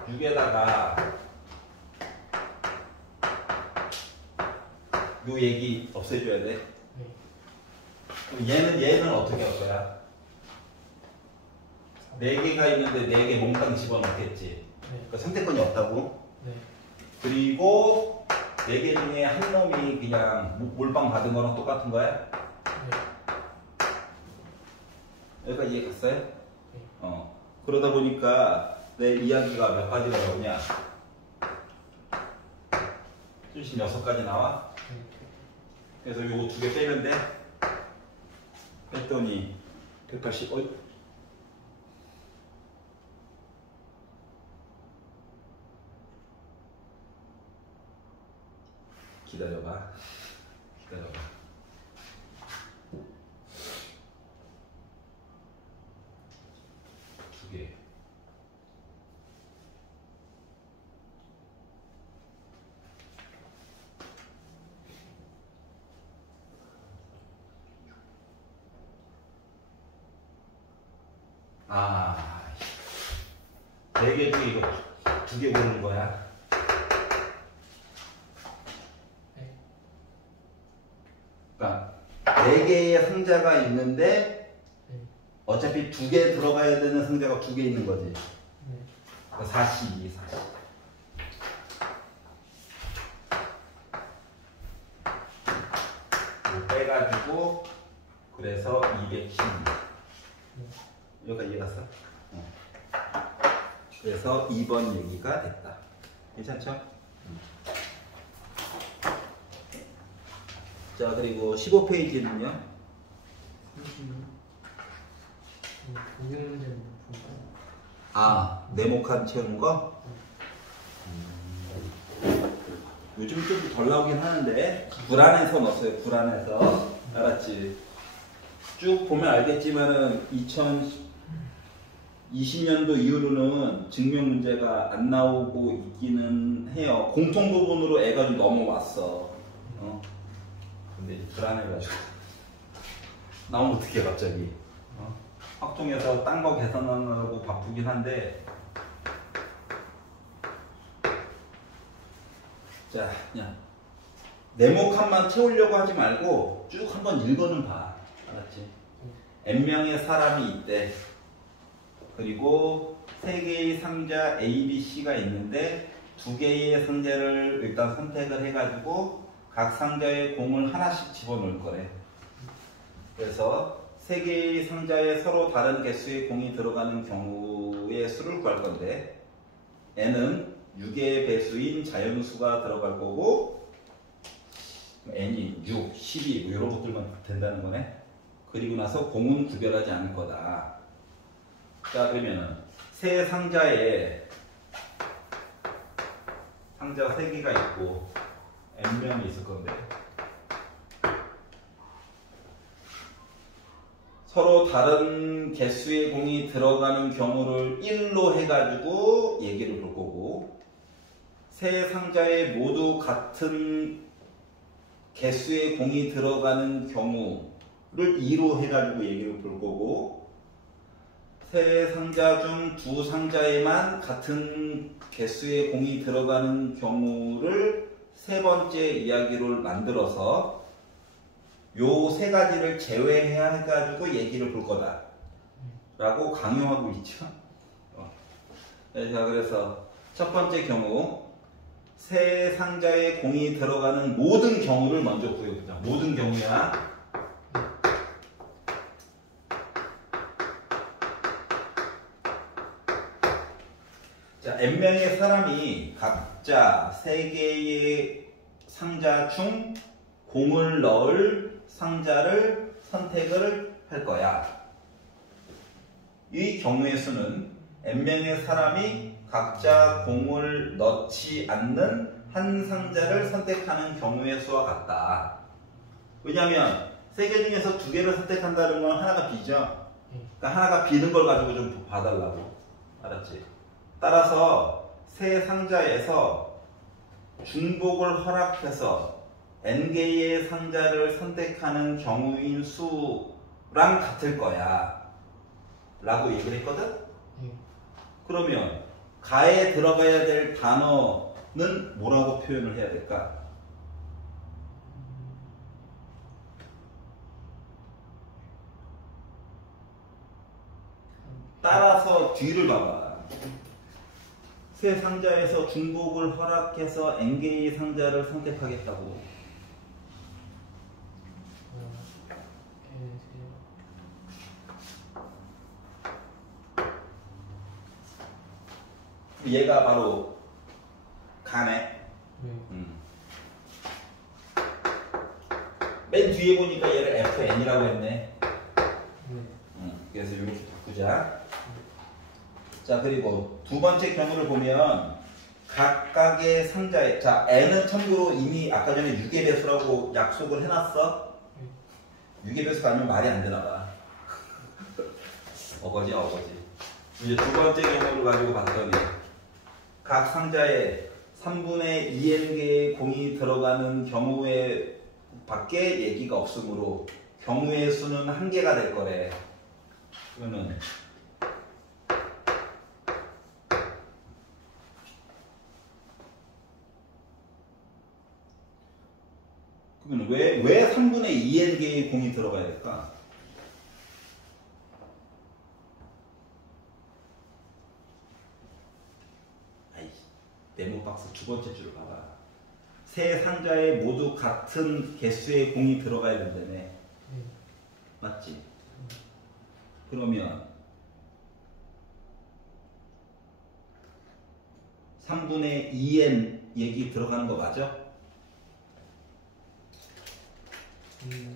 6에다가 요 얘기 없애줘야 돼. 얘는 어떻게 할 거야? 4개가 있는데 4개 몽땅 집어넣겠지. 그러니까 선택권이 없다고. 그리고 4개 중에 한 놈이 그냥 몰빵 받은 거랑 똑같은 거야? 여기까지 이해 갔어요? 그러다 보니까 내 이야기가 몇 가지가 나오냐? 수식 6가지 나와? 그래서 요거 2개 빼면 돼? 뺐더니 180, 기다려봐. 2개. 아, 4개 중에 이거 2개 고르는 거야. 그러니까 4개의 상자가 있는데 어차피 2개 들어가야 되는 상자가 2개 있는 거지. 그러니까 42. 이거 빼가지고 그래서 216. 여기까지 이해 갔어? 그래서 2번 얘기가 됐다. 괜찮죠? 자, 그리고 15페이지는요. 네모칸 채우는 거? 요즘 좀 덜 나오긴 하는데 불안해서 넣었어요. 불안해서. 알았지? 쭉 보면 알겠지만은 2020년도 이후로는 증명 문제가 안 나오고 있기는 해요. 공통 부분으로 애가 좀 넘어왔어. 근데 불안해가지고 나오면 어떡해 갑자기. 확통해서 딴 거 계산하느라고 바쁘긴 한데. 자, 그냥 네모칸만 채우려고 하지 말고 쭉 한번 읽어는 봐. 알았지? N명의 사람이 있대. 그리고 3개의 상자 A, B, C가 있는데 2개의 상자를 일단 선택을 해가지고 각 상자에 공을 하나씩 집어넣을 거래. 그래서 3개의 상자에 서로 다른 개수의 공이 들어가는 경우의 수를 구할 건데 n은 6의 배수인 자연수가 들어갈 거고 n이 6, 12 뭐 이런 것들만 된다는 거네. 그리고 나서 공은 구별하지 않을 거다. 자, 그러면은 세 상자에 상자 3개가 있고 n명이 있을 건데 서로 다른 개수의 공이 들어가는 경우를 1로 해가지고 얘기를 볼 거고 세 상자에 모두 같은 개수의 공이 들어가는 경우를 2로 해가지고 얘기를 볼 거고 세 상자 중 2상자에만 같은 개수의 공이 들어가는 경우를 3번째 이야기를 만들어서 요 3가지를 제외해야 해가지고 얘기를 볼 거다 라고 강요하고 있죠. 자, 그래서 첫 번째 경우 세 상자에 공이 들어가는 모든 경우를 먼저 구해보자. 모든 경우야. 자, n명의 사람이 각자 3개의 상자 중 공을 넣을 상자를 선택을 할 거야. 이 경우의 수는 n명의 사람이 각자 공을 넣지 않는 한 상자를 선택하는 경우의 수와 같다. 왜냐하면 3개 중에서 2개를 선택한다는 건 하나가 B죠. 그러니까 하나가 비는 걸 가지고 좀 봐달라고. 알았지? 따라서 세 상자에서 중복을 허락해서 n개의 상자를 선택하는 경우인 수랑 같을 거야 라고 얘기를 했거든? 그러면 가에 들어가야 될 단어는 뭐라고 표현을 해야 될까? 따라서 뒤를 봐봐. 세 상자에서 중복을 허락해서 n개의 상자를 선택하겠다고. 얘가 바로 가네. 맨 뒤에 보니까 얘를 fn이라고 했네. 그래서 이렇게 바꾸자. 자, 그리고 두 번째 경우를 보면 각각의 상자에, 자, n은 참고로 이미 아까 전에 유계배수라고 약속을 해놨어. 유계배수가 아니면 말이 안 되나 봐. 어거지야, 어거지. 이제 두 번째 경우를 가지고 봤더니 각 상자에 3분의 2n개의 공이 들어가는 경우에 밖에 얘기가 없으므로 경우의 수는 1개가 될 거래. 그러면 왜 3분의 2n개의 공이 들어가야 될까? 네모 박스 두 번째 줄을 봐봐. 세 상자에 모두 같은 개수의 공이 들어가야 된다네. 맞지? 그러면 3분의 2n 얘기 들어가는 거 맞아? 네.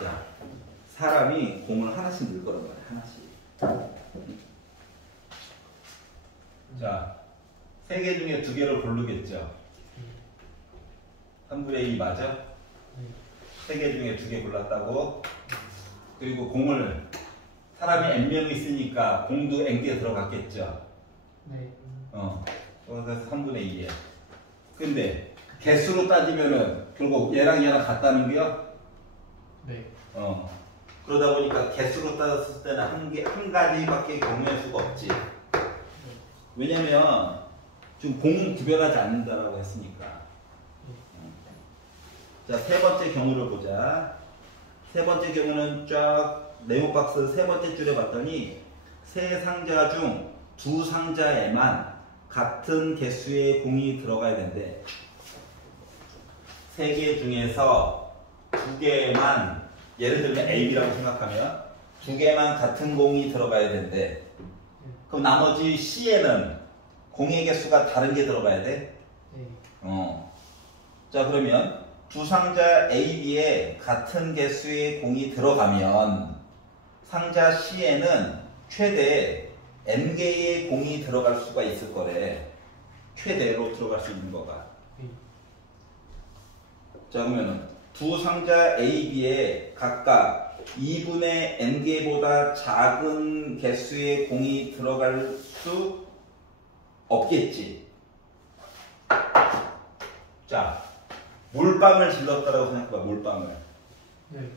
자, 사람이 공을 하나씩 넣을 거란 말이야. 하나씩. 자, 3개 중에 2개를 고르겠죠. 3분의 2 맞아? 3개 중에 2개 골랐다고. 그리고 공을 사람이 n명이 있으니까 공도 n개 들어갔겠죠. 네. 그래서 3분의 2에. 근데 개수로 따지면은 결국 얘랑 얘랑 같다는 거야? 네. 그러다 보니까 개수로 따졌을 때는 한 가지밖에 경우의 수가 없지. 왜냐면 지금 공은 구별하지 않는다라고 했으니까. 자, 세 번째 경우를 보자. 세 번째 경우는 쫙 네모박스 세 번째 줄에 봤더니 세 상자 중 두 상자에만 같은 개수의 공이 들어가야 된대. 3개 중에서 2개만, 예를 들면 AB라고 생각하면 2개만 같은 공이 들어가야 된대. 그럼 나머지 C에는 공의 개수가 다른 게 들어가야 돼? 네. 자, 그러면 두 상자 A, B에 같은 개수의 공이 들어가면 상자 C에는 최대 n개의 공이 들어갈 수가 있을 거래. 최대로 들어갈 수 있는 거가. 자, 그러면 두 상자 A, B에 각각 2분의 n개보다 작은 개수의 공이 들어갈 수 없겠지. 자, 몰빵을 질렀다라고 생각해봐. 몰빵을. 네.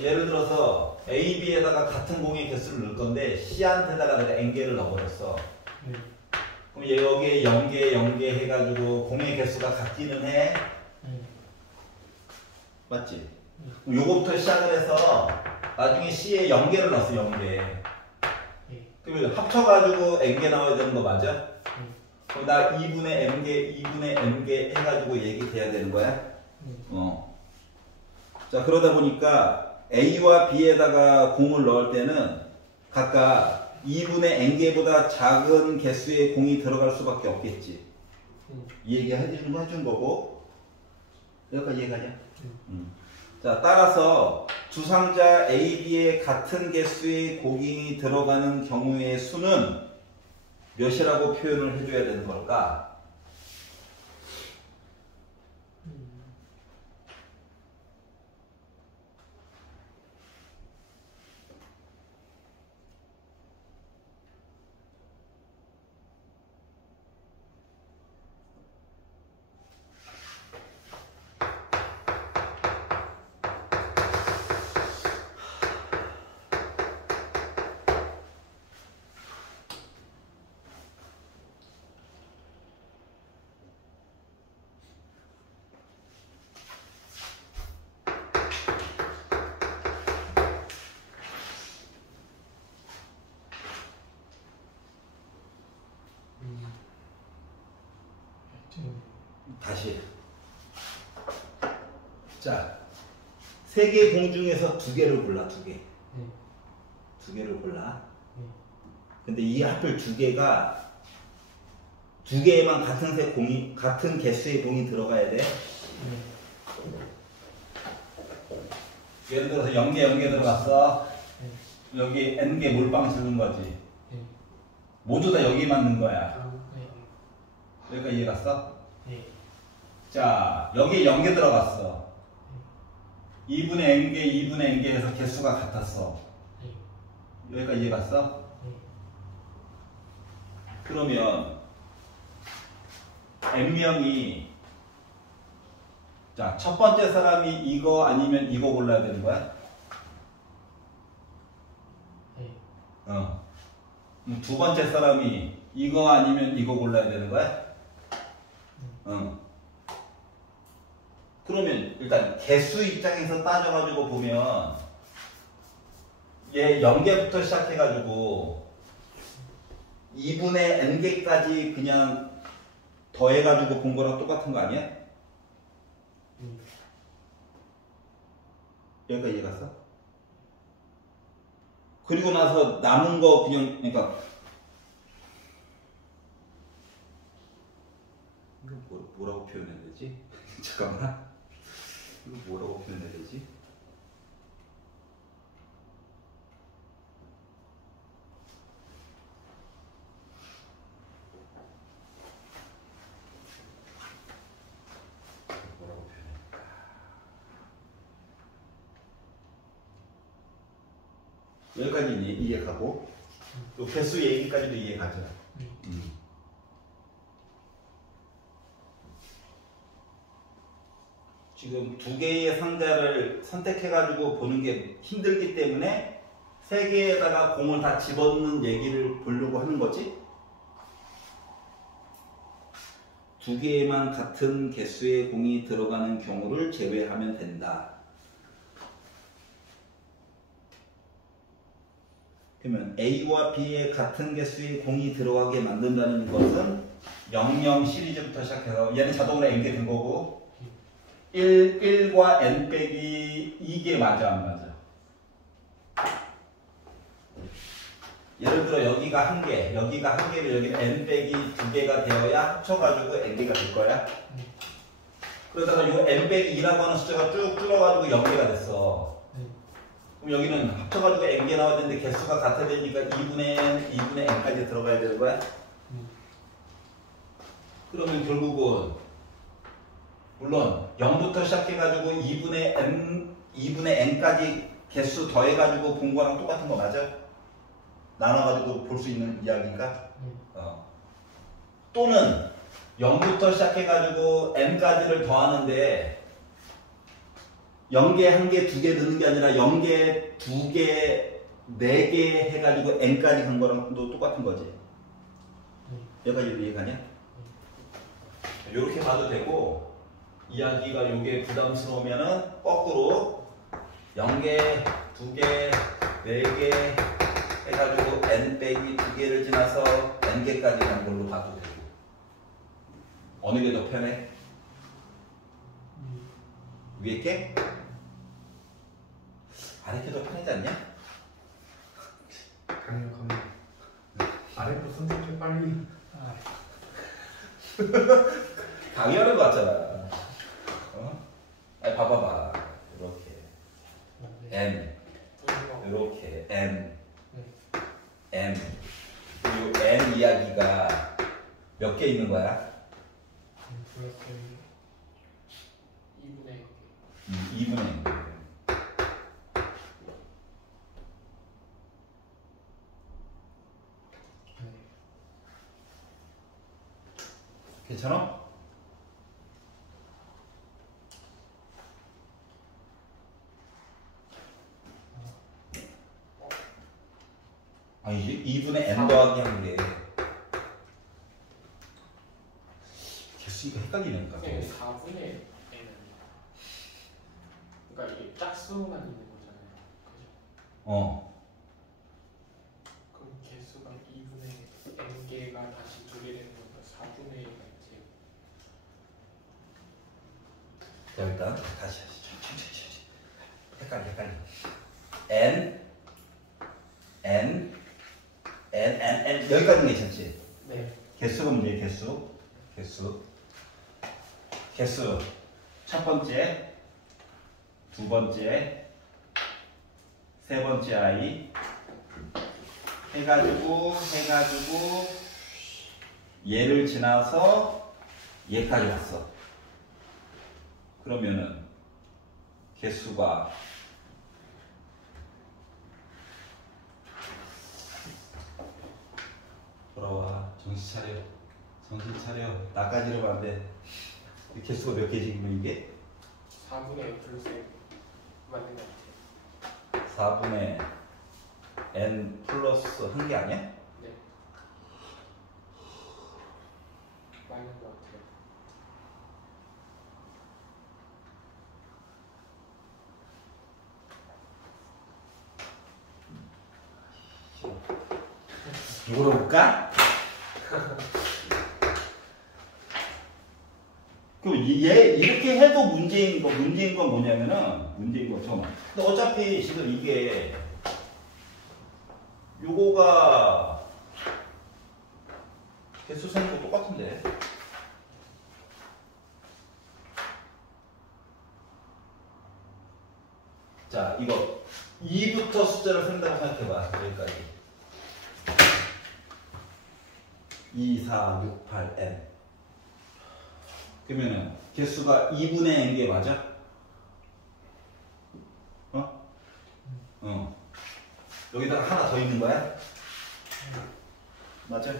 예를 들어서 A, B에다가 같은 공의 개수를 넣을 건데 C한테다가 내가 n개를 넣어버렸어. 네. 그럼 여기에 0개, 0개 해가지고 공의 개수가 같기는 해. 맞지? 그럼 요거부터 시작을 해서 나중에 C에 0개를 넣었어. 0개. 그러면 합쳐가지고 n개 나와야 되는 거 맞아? 그럼 나 2분의 n개, 2분의 n개 해가지고 얘기돼야 되는 거야? 자, 그러다 보니까 A와 B에다가 공을 넣을 때는 각각 2분의 n개보다 작은 개수의 공이 들어갈 수밖에 없겠지. 이 얘기 해준 거고. 여기까지 이해가냐? 자, 따라서 두 상자 A, B에 같은 개수의 공이 들어가는 경우의 수는 몇이라고 표현을 해줘야 되는 걸까? 다시. 자, 세 개 공 중에서 두 개를 골라, 두 개. 두 개를 골라. 근데 이 하필 두 개가 두 개에만 같은 개수의 공이 들어가야 돼. 예를 들어서 0개 들어갔어. 여기 n개 몰빵 쓰는 거지. 모두 다 여기 맞는 거야. 여기까지 이해 갔어? 자, 여기에 0개 들어갔어. 2분의 n개, 2분의 n개 해서 개수가 같았어. 여기까지 이해 갔어? 그러면 n명이, 자, 첫 번째 사람이 이거 아니면 이거 골라야 되는 거야? 두 번째 사람이 이거 아니면 이거 골라야 되는 거야? 그러면 일단 개수 입장에서 따져가지고 보면 얘 0개부터 시작해가지고 2분의 n개까지 그냥 더해가지고 본 거랑 똑같은 거 아니야? 여기까지 이해 갔어? 그리고 나서 남은 거 그냥, 그러니까 이거 뭐라고 표현해야 되지? 잠깐만. 이거 뭐라고 표현해야 되지? 뭐라고 표현할까? 여기까지 이해가고 또 개수 얘기까지도 이해가죠. 지금 두 개의 상자를 선택해가지고 보는 게 힘들기 때문에 세 개에다가 공을 다 집어넣는 얘기를 보려고 하는 거지. 두 개에만 같은 개수의 공이 들어가는 경우를 제외하면 된다. 그러면 A와 B에 같은 개수의 공이 들어가게 만든다는 것은 00 시리즈부터 시작해서 얘는 자동으로 n개 된 거고 1과 n 빼기 2개 맞아 안 맞아? 예를 들어 여기가 1개, 여기가 1개면 여기 n 빼기 2개가 되어야 합쳐가지고 n개가 될 거야. 그러다가 이 n 빼기 2라고 하는 숫자가 쭉 줄어가지고 0개가 됐어. 그럼 여기는 합쳐가지고 n개 나와야 되는데 개수가 같아야 되니까 2분의 n, 2분의 n까지 들어가야 되는 거야. 그러면 결국은 물론 0부터 시작해가지고 2분의 n까지 개수 더해가지고 본 거랑 똑같은 거 맞아? 나눠가지고 볼 수 있는 이야기인가? 또는 0부터 시작해가지고 n까지를 더하는데 0개, 1개, 2개 넣는 게 아니라 0개, 2개, 4개 해가지고 n까지 간 거랑 또 똑같은 거지. 여기까지 이해가냐? 이렇게 봐도 되고 이야기가 요게 부담스러우면은 거꾸로 0개, 2개, 4개 해가지고 n 빼기 2개를 지나서 n개까지 간 걸로 봐도 되고 어느 게 더 편해? 위에 게? 아래쪽도 편하지 않냐? 강력합니다. 아래로 선택해 빨리. 아, 강의하는 거 같잖아. 어? 아니 봐봐봐. 이렇게 네. n 이렇게 n 네. n 그리고 n 이야기가 몇 개 있는 거야? 플러스 2분의 2분의 1. 네. 괜찮아? 아 이게 2분의 n 더하기 한 게 개수가 헷갈리는 거 같아. 4분의 n은 그러니까 이게 짝수만 있는 거잖아요. 그죠? 어. 그럼 개수가 2분의 n개가 다시 두 개 되는 거니까 4분의 1가 있지. 자 일단 다시 하시죠. 헷갈려. n 여기까지 괜찮지? 네. 개수가 문제예요. 개수 첫 번째, 두 번째, 세 번째 아이 해가지고 얘를 지나서 얘까지 왔어. 그러면은 개수가 돌아와. 정신 차려. 나까지 이러면 안 돼. 개수가 몇 개지 그러면 이게? 4분의 n 플러스 1 맞는 것 같아요. 4분의 n 플러스 한 개 아니야? 네. 맞는 것 같아요. 물어볼까? 그럼 얘 이렇게 해도 문제인 건 뭐냐면은 잠깐만. 근데 어차피 지금 이게 요거가 개수 세는 거 똑같은데. 자 이거 2부터 숫자를 센다고 생각해봐. 여기까지 2, 4, 6, 8, n. 그러면은 개수가 2분의 n개 맞아? 어? 여기다가 하나 더 있는 거야? 맞아?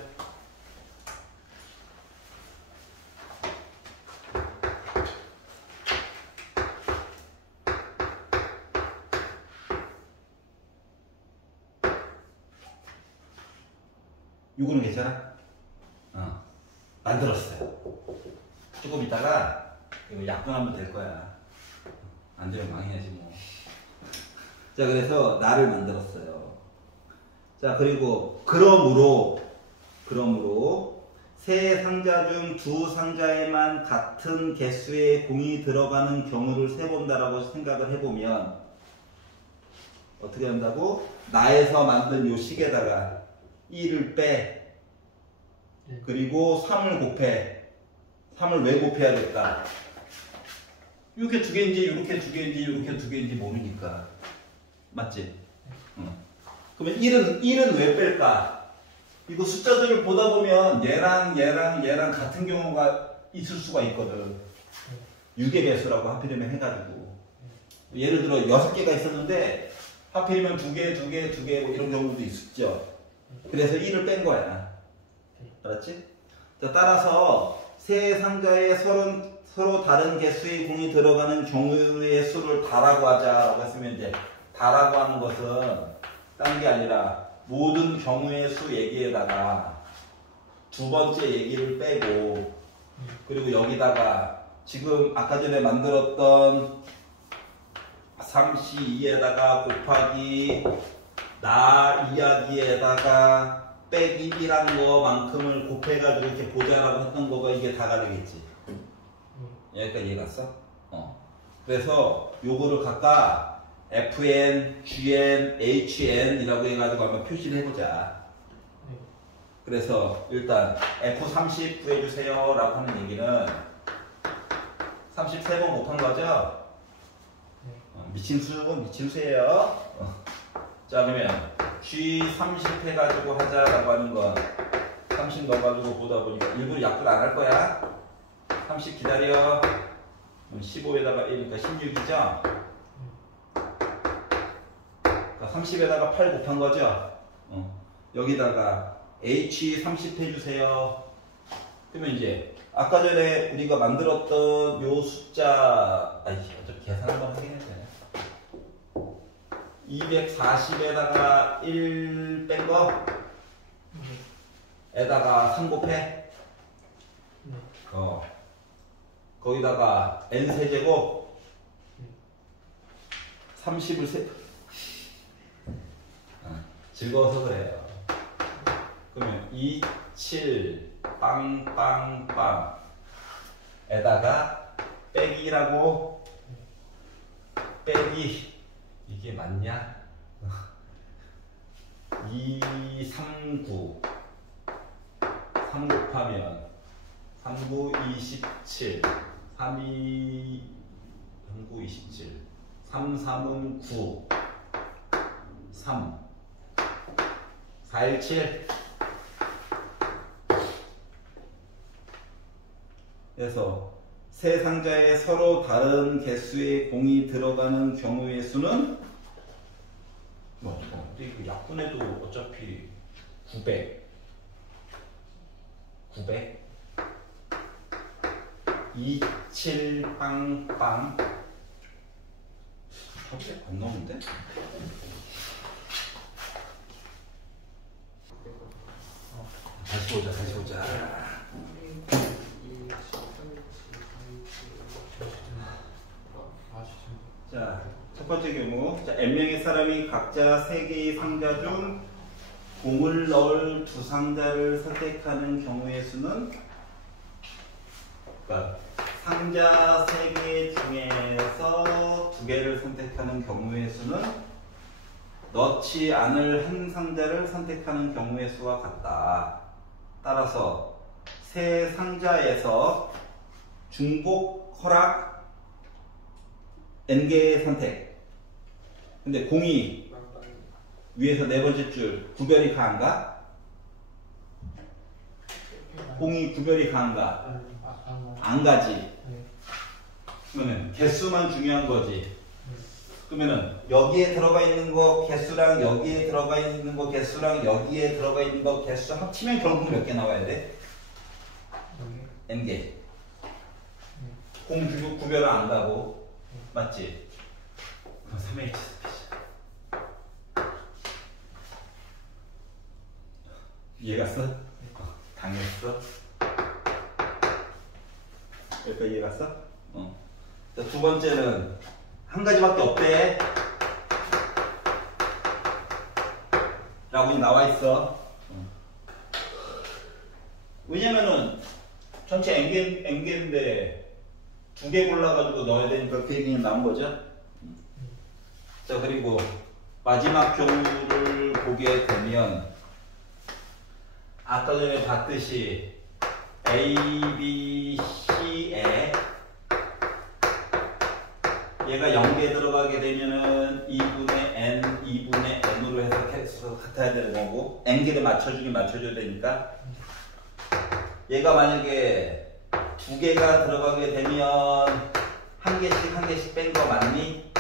요거는 괜찮아? 만들었어요. 조금 있다가 이거 약분하면 될 거야. 안 되면 망해야지 뭐. 자, 그래서 나를 만들었어요. 자, 그리고 그러므로 세 상자 중 두 상자에만 같은 개수의 공이 들어가는 경우를 세본다라고 생각을 해보면 어떻게 한다고? 나에서 만든 요 식에다가 1을 빼. 그리고 3을 곱해. 3을 왜 곱해야 될까? 이렇게 두 개인지 이렇게 두 개인지 이렇게 두 개인지 모르니까. 맞지? 그러면 1은 왜 뺄까? 이거 숫자들을 보다 보면 얘랑 같은 경우가 있을 수가 있거든. 6의 배수라고 하필이면 해가지고. 예를 들어 6개가 있었는데 하필이면 2개 뭐 이런 경우도 있었죠. 그래서 1을 뺀 거야. 알았지? 자, 따라서 세 상자에 서로 다른 개수의 공이 들어가는 경우의 수를 다라고 하자라고 했으면 이제 다라고 하는 것은 딴 게 아니라 모든 경우의 수 얘기에다가 두 번째 얘기를 빼고 그리고 여기다가 지금 아까 전에 만들었던 3C2에다가 곱하기 나 이야기에다가 빼기 1한 거만큼을 곱해가지고 이렇게 보자라고 했던 거가 이게 다가 되겠지. 여기까지 이해 갔어? 그래서 요거를 각각 fn, gn, hn이라고 해가지고 한번 표시를 해보자. 네. 그래서 일단 f30 구해주세요 라고 하는 얘기는 33번 못한 거죠? 네. 미친 수예요. 자, 그러면 G30 해가지고 하자라고 하는 건 30 넣어가지고 보다 보니까 일부러 약분 안 할 거야. 30 기다려. 15에다가 1이니까 16이죠? 그러니까 30에다가 8 곱한 거죠? 여기다가 H30 해주세요. 그러면 이제 아까 전에 우리가 만들었던 요 숫자, 어차피 계산 한번 하긴 해야 되네. 240에다가 1 뺀 거 에다가 3 곱해. 네. 거기다가 n 세제곱 30을 즐거워서 그래요. 그러면 27 빵빵빵 에다가 빼기라고. 빼기 이게 맞냐? 239 3 곱하면 39 27 32 39 27 3 3은 9 3 417. 그래서 세 상자에 서로 다른 개수의 공이 들어가는 경우의 수는 근데 이거 약분해도 어차피 900 27 빵빵 저게 안 나오는데? 다시 보자. 자, 첫 번째 경우. 자, n명의 사람이 각자 3개의 상자 중 공을 넣을 2상자를 선택하는 경우의 수는, 그러니까 상자 3개 중에서 2개를 선택하는 경우의 수는 넣지 않을 한 상자를 선택하는 경우의 수와 같다. 따라서 세 상자에서 중복 허락 n개의 선택. 근데 공이 위에서 네 번째 줄 구별이 가한가? 공이 구별이 가한가? 안 가지. 그러면 개수만 중요한 거지. 그러면은 여기에 들어가 있는 거 개수랑 여기에 들어가 있는 거 개수랑 여기에 들어가 있는 거 개수 합치면 결국 몇 개 나와야 돼? n개. 공 구별은 안 가고. 맞지? 그럼 3H 이해갔어? 당했어? 여기까지 이해갔어? 두 번째는 한 가지밖에 없대 라고 나와 있어. 왜냐면은 전체 n개인데 2개 골라가지고 넣어야 되니까 그 얘기는 나온 거죠. 자, 그리고 마지막 경우를 보게 되면 아까 전에 봤듯이 A, B, C에 얘가 0개 들어가게 되면은 2분의 n, 2분의 n으로 해서 개수가 같아야 되는 거고 n개를 맞춰줘야 되니까 얘가 만약에 2개가 들어가게 되면 한 개씩 뺀 거 맞니?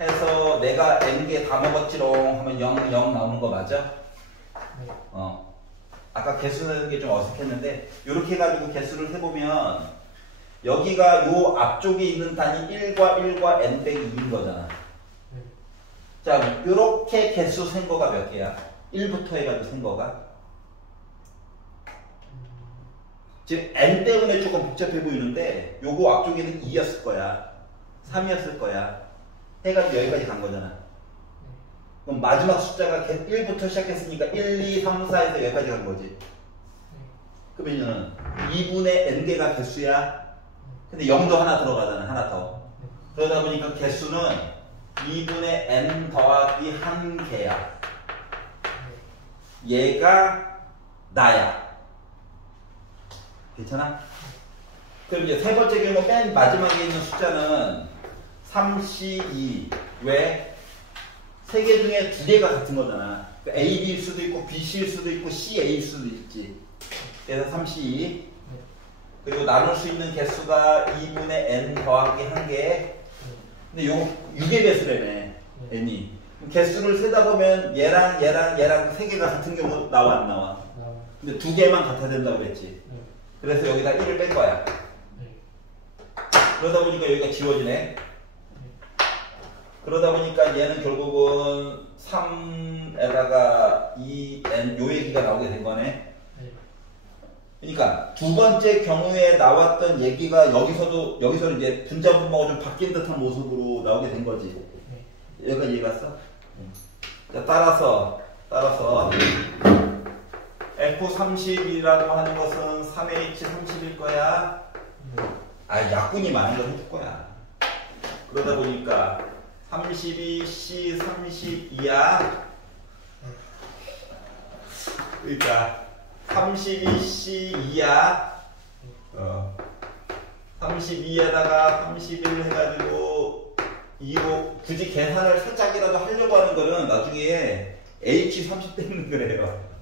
해서 내가 n개 다 먹었지롱 하면 0, 0 나오는 거 맞아? 아까 개수 내는 게 좀 어색했는데 이렇게 해가지고 개수를 해보면 여기가 요 앞쪽에 있는 단위 1과 1과 n 빼기 2인 거잖아. 자, 요렇게 개수 센 거가 몇 개야? 1부터 해가지고 센 거가 지금 n 때문에 조금 복잡해 보이는데 요거 앞쪽에는 2였을 거야. 3이었을 거야. 해가지고 여기까지 간 거잖아. 그럼 마지막 숫자가 1부터 시작했으니까 1, 2, 3, 4에서 여기까지 간 거지. 그러면은 2분의 n개가 개수야. 근데 0도 하나 들어가잖아. 하나 더. 그러다 보니까 개수는 2분의 n 더하기 1개야. 얘가 나야. 괜찮아? 그럼 이제 세 번째 경우 맨 마지막에 있는 숫자는 3C2. 왜? 세 개 중에 두 개가 같은 거잖아. A, B일 수도 있고 B, C일 수도 있고 C, A일 수도 있지. 그래서 3C2. 그리고 나눌 수 있는 개수가 2분의 n 더하기 1개. 근데 요거 6의 배수라네. n이. 개수를 세다 보면 얘랑 세 개가 같은 경우 나와 안 나와? 근데 두 개만 같아야 된다고 그랬지. 그래서 여기다 1을 뺀 거야. 그러다 보니까 여기가 지워지네. 그러다 보니까 얘는 결국은 3에다가 2n 요 얘기가 나오게 된 거네. 그러니까 두 번째 경우에 나왔던 얘기가 여기서는 이제 분자분모가 좀 바뀐 듯한 모습으로 나오게 된 거지. 여기까지 이해 갔어? 자, 따라서 F30이라고 하는 것은 3H30일 거야. 약분이 많은 걸 해줄 거야. 그러다 보니까 32C 32야. 그러니까 32C2야. 32에다가 31 해가지고 2로 굳이 계산을 살짝이라도 하려고 하는 거는 나중에 H30 때문에 그래요.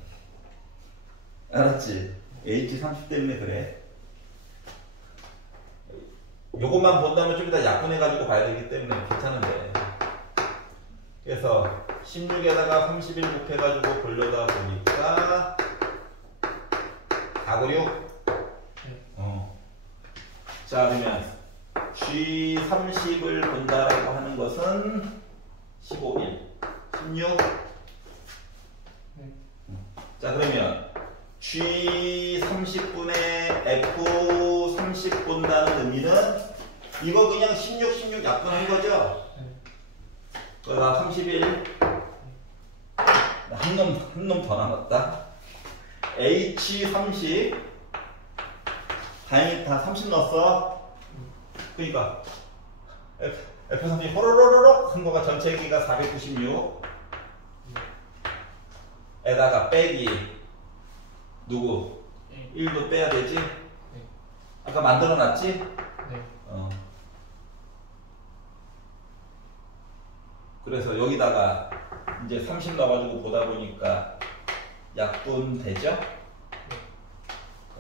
알았지? H30 때문에 그래. 요것만 본다면 좀 이따 약분해가지고 봐야 되기 때문에 괜찮은데. 그래서 16에다가 31 곱해가지고 보려다 보니까 496? 자, 그러면 G30을 본다라고 하는 것은 15일, 16. 자, 그러면 G30분의 F30 본다는 의미는 이거 그냥 16 약분한 거죠? 그러다 31. 한 놈 더 남았다. H30. 다행히 다 30 넣었어. 그러니까 F30 호로로로록 한 거가 전체 길이가 496. 에다가 빼기 누구? 1도 빼야 되지? 아까 만들어 놨지? 그래서 여기다가 이제 30 넣어가지고 보다 보니까 약분 되죠?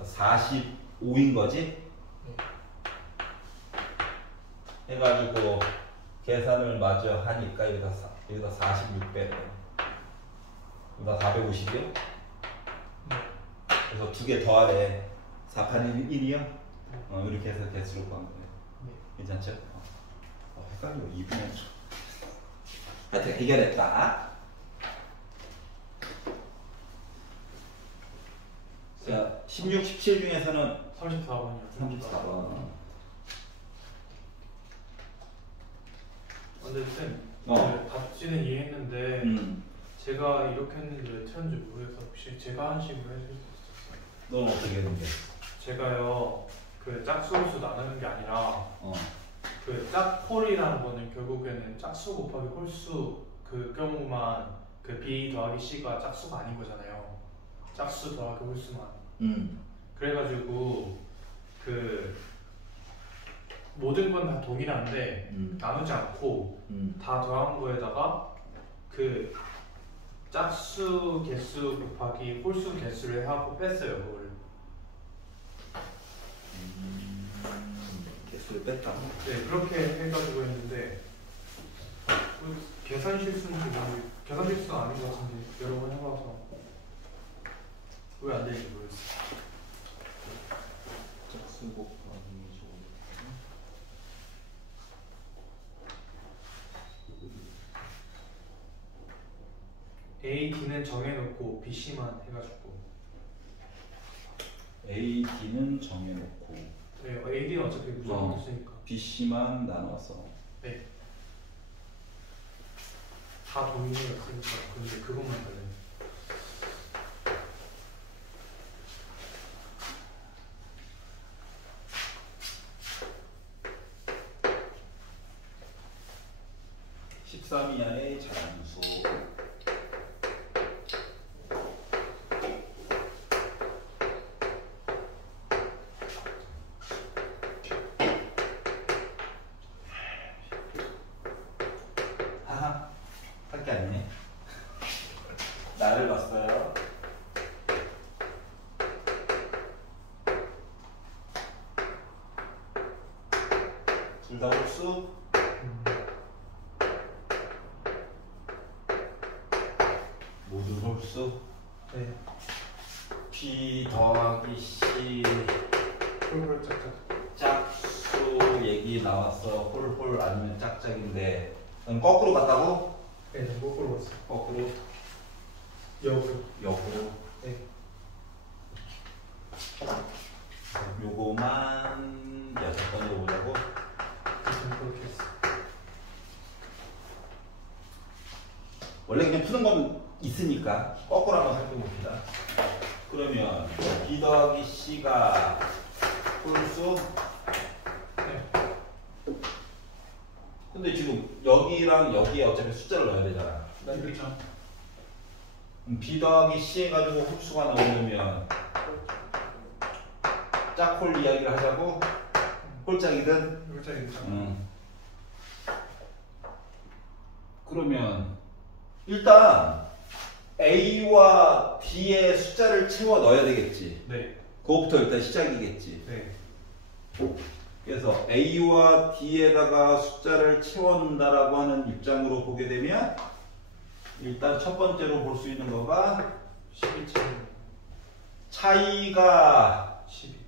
45인 거지? 해가지고 계산을 마저 하니까 여기다 46 빼래. 여기다 450이요? 그래서 두 개 더하래. 4판이 1이요? 이렇게 해서 개수를 구한 거네. 괜찮죠? 헷갈려. 2분의 하여튼 해결했다. 자, 16, 17 중에서는 34번이요. 34번. 근데 쌤, 답지는 이해했는데 제가 이렇게 했는데 왜 틀렸는지 모르겠어서 혹시 제가 한 식으로 해줄 수 있었어요? 넌 어떻게 했는데? 제가요, 그 짝수홀수 나누는 게 아니라 그 짝홀이라는 거는 결국에는 짝수 곱하기 홀수 그 경우만 그 B 더하기 C가 짝수가 아닌 거잖아요. 짝수 더하기 홀수만. 그래가지고 그 모든 건 다 동일한데 나누지 않고 다 더한 거에다가 그 짝수 개수 곱하기 홀수 개수를 하고 뺐어요. 그걸. 개수를 뺐다. 네, 그렇게 해가지고 했는데 계산 실수인지 계산 실수가 아닌 것 같은데 여러 번 해봐서 왜 안 되는지 모르겠어요. 짝수 곱하기 A, D는 정해놓고 B, C만 해가지고 A, D는 정해놓고 네, A, D는 어차피 무조건 없으니까 B, C만 나눠서 네. 다 동일했으니까 근데 그것만 달라요. 13 이하의 자연수. 하하, 할 게 아니네. 나를 봤어요. 둘 다 홀수. 모두 홀수. 네. B 더하기 C 홀홀 짝짝. 짝수 얘기 나왔어. 홀홀 아니면 짝짝인데 그럼 거꾸로 갔다고? 네, 거꾸로 왔어요. 거꾸로 역으로. 역으로. 네. 요거만 6번 해보자고. 지금 그렇게 했어. 원래 그냥 푸는 건 있으니까 거꾸로 한번 살펴봅시다. 그러면 B 더하기 C가 홀수. 네. 근데 지금 여기랑 여기에 어차피 숫자를 넣어야 되잖아. 그렇죠. B 더하기 C 해가지고 홀수가 나오려면 짝홀 이야기를 하자고. 홀짝이든. 홀짝이죠. 그러면 일단 A와 B의 숫자를 채워 넣어야 되겠지. 네. 그거부터 일단 시작이겠지. 네. 그래서 A와 D에다가 숫자를 채워놓는다라고 하는 입장으로 보게 되면 일단 첫 번째로 볼 수 있는 거가 12점. 차이가 12.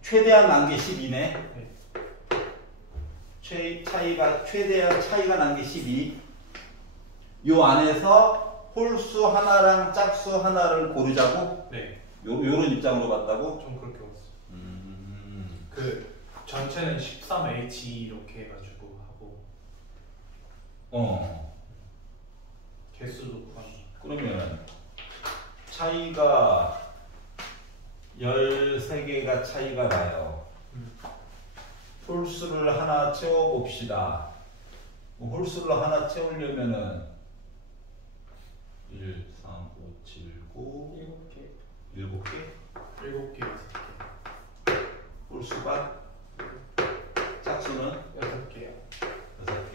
최대한 난 게 12네. 네. 최대한 차이가 난 게 12. 요 안에서 홀수 하나랑 짝수 하나를 고르자고? 네. 요런 입장으로 봤다고? 좀 그렇게 왔어요. 그 전체는 13H 이렇게 해가지고 하고 개수도 구하는. 그러면 차이가 13개가 차이가 나요. 홀수를 하나 채워봅시다. 홀수를 하나 채우려면은 1, 3, 5, 7, 9 7개. 7개? 7개, 6개. 홀수가 짝수는 6개요. 6개.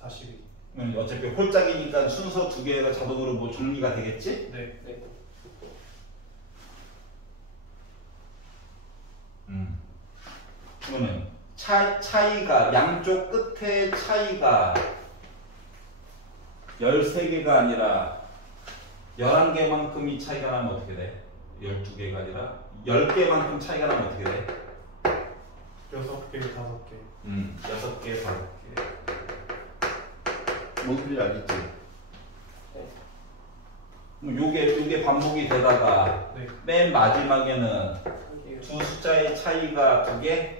42. 어차피 홀짝이니까 순서 2개가 자동으로 뭐 정리가 되겠지? 네. 네. 그러면 차이가 양쪽 끝의 차이가 13개가 아니라 11개만큼이 차이가 나면 어떻게 돼? 12개가 아니라 10개만큼 차이가 나면 어떻게 돼? 6개, 5개. 6개, 5개. 뭔 소리인지 알겠지? 네. 그럼 요게 반복이 되다가 네. 맨 마지막에는 두 숫자의 차이가 2개? 네.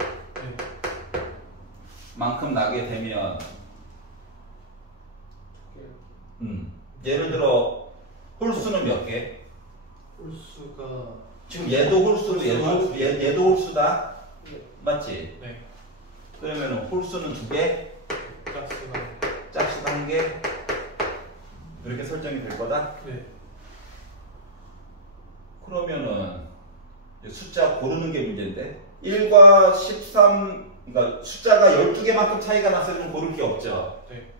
만큼 나게 되면 예를 들어 홀수는 몇 개? 홀수가 지금 얘도 홀수고 얘도 홀수다? 네. 맞지? 네. 그러면 홀수는 2개, 짝수가 짝수가 1개 이렇게 설정이 될 거다? 네. 그러면은 숫자 고르는 게 문제인데 1과 13 그러니까 숫자가 12개만큼 차이가 났을 때 고를 게 없죠. 네.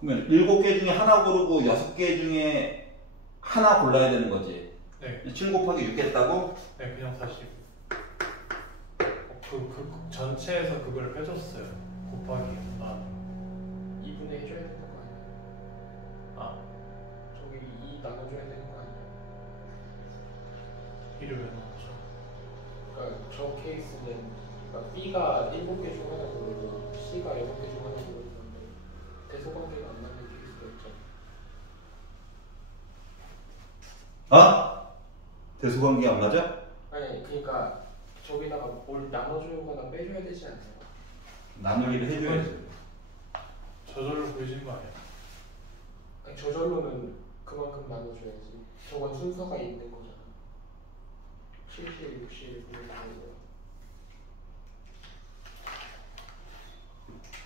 그러면 7개 중에 하나 고르고 6개 중에 하나 골라야 되는 거지. 네. 7 곱하기 6 했다고? 네, 그냥 40. 그 전체에서 그걸 빼줬어요. 곱하기 2분의 해줘야 되는 거 아니에요? 아, 저기 2 나눠줘야 되는 거 아니에요? 1을 왜 넣었죠? 그러니까 저 케이스는 그러니까 B가 7개 중 하나 고르고 C가 6개 중 하나 고르는데 대소관계가 안 맞는 케이스가 있죠. 어? 대소관계 안 맞아? 아니 그러니까 저기다가 뭘 나눠주거나 빼줘야 되지 않나요? 나누기를 해줘야지. 저절로 보여지는 거 아니에요? 아니 저절로는 그만큼 나눠줘야지. 저건 순서가 있는 거잖아. 70, 60, 90 나오고.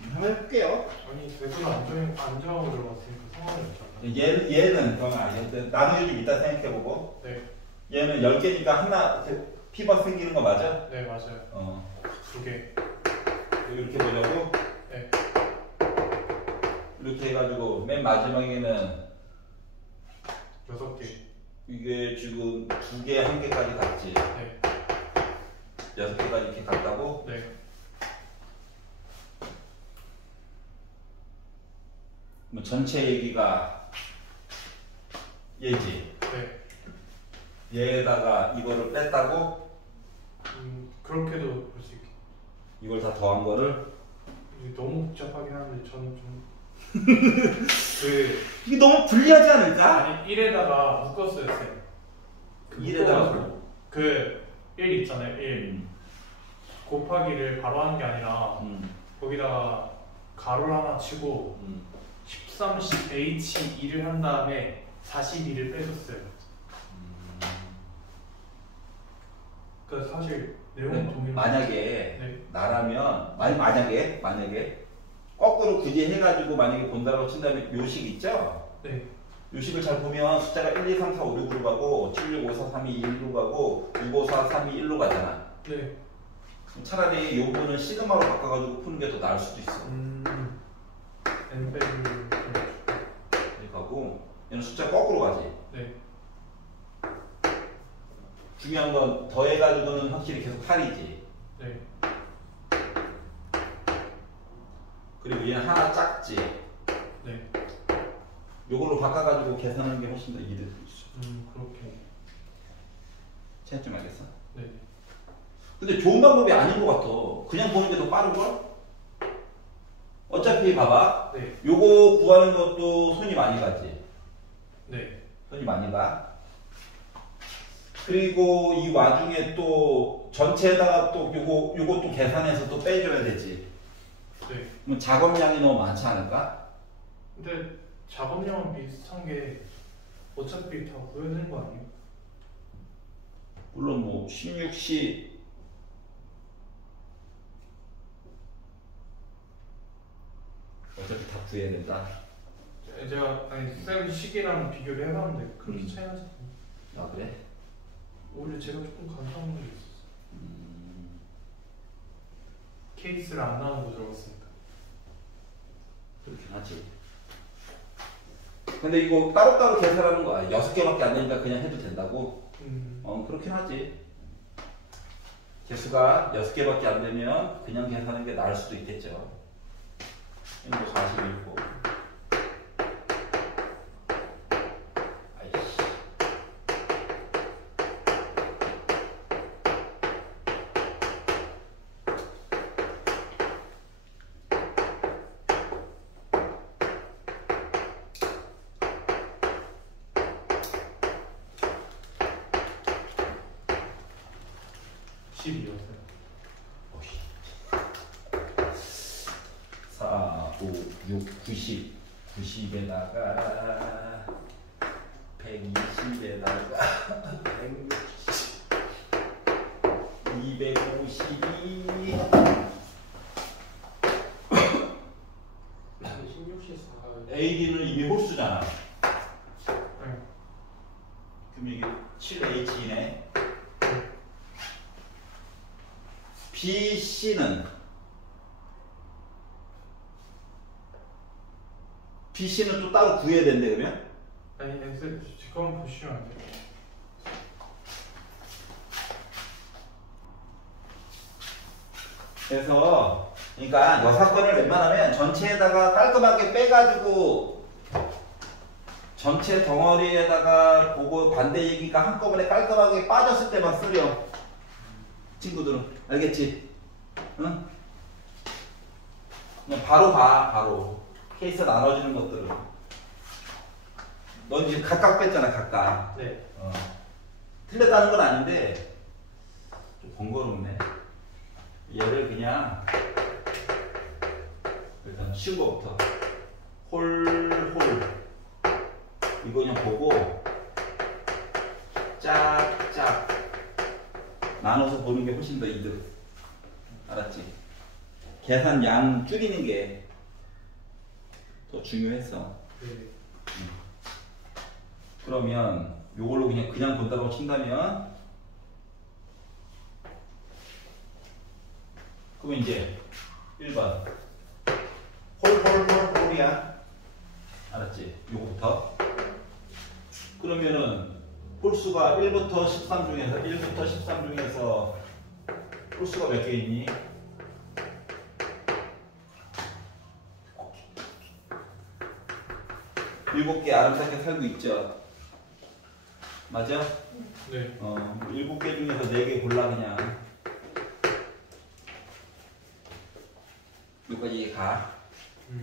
한번 해볼게요. 아니 대수를 안 정하고 들어갔으니까 상관이 없잖아. 얘는 나누기 좀 이따 생각해보고. 네. 얘는 10개니까 하나 피벗 생기는 거 맞아? 네 맞아요. 2개. 이렇게 보자고. 네. 이렇게 해가지고 맨 마지막에는 6개. 이게 지금 2개, 1개까지 갔지. 네. 6개까지 이렇게 갔다고. 네. 뭐 전체 얘기가 얘지. 네. 얘에다가 이거를 뺐다고. 그렇게도 볼 수 있게. 이걸 다 더한 거를. 이게 너무 복잡하긴 한데 저는 좀 이게 너무 불리하지 않을까? 아니 1에다가 묶었어요 쌤. 1에다가 그 1 있잖아요 1 곱하기를 바로 하는 게 아니라 거기다가 가로를 하나 치고 13H2를 한 다음에 42를 빼줬어요. 그러니까 사실 내용은 동일. 만약에 네. 나라면 만약에 거꾸로 굳이 해가지고 만약에 본다라고 친다면 요식 있죠? 네. 요식을 잘 보면 숫자가 1, 2, 3, 4, 5, 6으로 가고 7, 6, 5, 4, 3, 2, 1로 가고 6, 5, 4, 3, 2, 1로 가잖아. 네. 차라리 요 부분을 시그마로 바꿔가지고 푸는 게 더 나을 수도 있어. n 빼기 이렇게 가고 얘는 숫자 거꾸로 가지. 네. 중요한 건 더해가지고는 확실히 계속 8이지. 네. 그리고 얘는 하나 작지. 네. 요걸로 바꿔가지고 계산하는 게 훨씬 더 이득. 그렇게. 체크 좀 알겠어? 네. 근데 좋은 방법이 아닌 것 같아. 그냥 보는 게 더 빠른걸? 어차피 봐봐. 네. 요거 구하는 것도 손이 많이 가지. 네. 손이 많이 가. 그리고 이 와중에 또 전체에다가 또 요것도 계산해서 또 빼줘야 되지. 네. 그럼 작업량이 너무 많지 않을까? 근데 작업량은 비슷한 게 어차피 다 구해야 되는 거 아니에요? 물론 뭐 16시 어차피 다 구해야 된다. 제가 쌤 시기랑 비교를 해봤는데 그렇게 차이 나지 않아요. 아 그래? 오히려 제가 조금 간단한 게 있었어요. 케이스를 안 나누고 들어갔으니까. 그렇긴 하지. 근데 이거 따로따로 계산하는 거 6개밖에 안 되니까 그냥 해도 된다고? 그렇긴 하지. 개수가 6개밖에 안 되면 그냥 계산하는 게 나을 수도 있겠죠. 이거 41고. 아이씨. (12였어요) 4, 5, 6, 90. 90에다가 120에다가 160, 252. 16시 4. AD는 이미 홀수잖아. 네. 그럼 이게 7H이네. BC는 또 따로 구해야 된대 그러면? 아니 쌤 지금 보시면 안 돼요. 그래서 그러니까 이 사건을 웬만하면 전체에다가 깔끔하게 빼가지고 전체 덩어리에다가 보고 반대 얘기가 한꺼번에 깔끔하게 빠졌을 때만 쓰려. 친구들은 알겠지? 응? 그냥 바로 봐. 바로 케이스 나눠지는 것들은 넌 이제 각각 뺐잖아. 각각. 네. 틀렸다는 건 아닌데 좀 번거롭네. 얘를 그냥 일단 쉬운 거부터 홀 이거 그냥 보고 짝짝 나눠서 보는 게 훨씬 더 이득. 알았지? 계산 양 줄이는 게 더 중요했어. 네. 그러면 요걸로 그냥 본다고 친다면, 그러면 이제 1번 홀이야. 알았지? 요거부터. 그러면은 홀수가 1부터 13 중에서 홀수가 몇 개 있니? 7개 아름답게 살고 있죠. 맞아? 네. 7개 중에서 4개 골라 그냥. 여기까지 가. 네.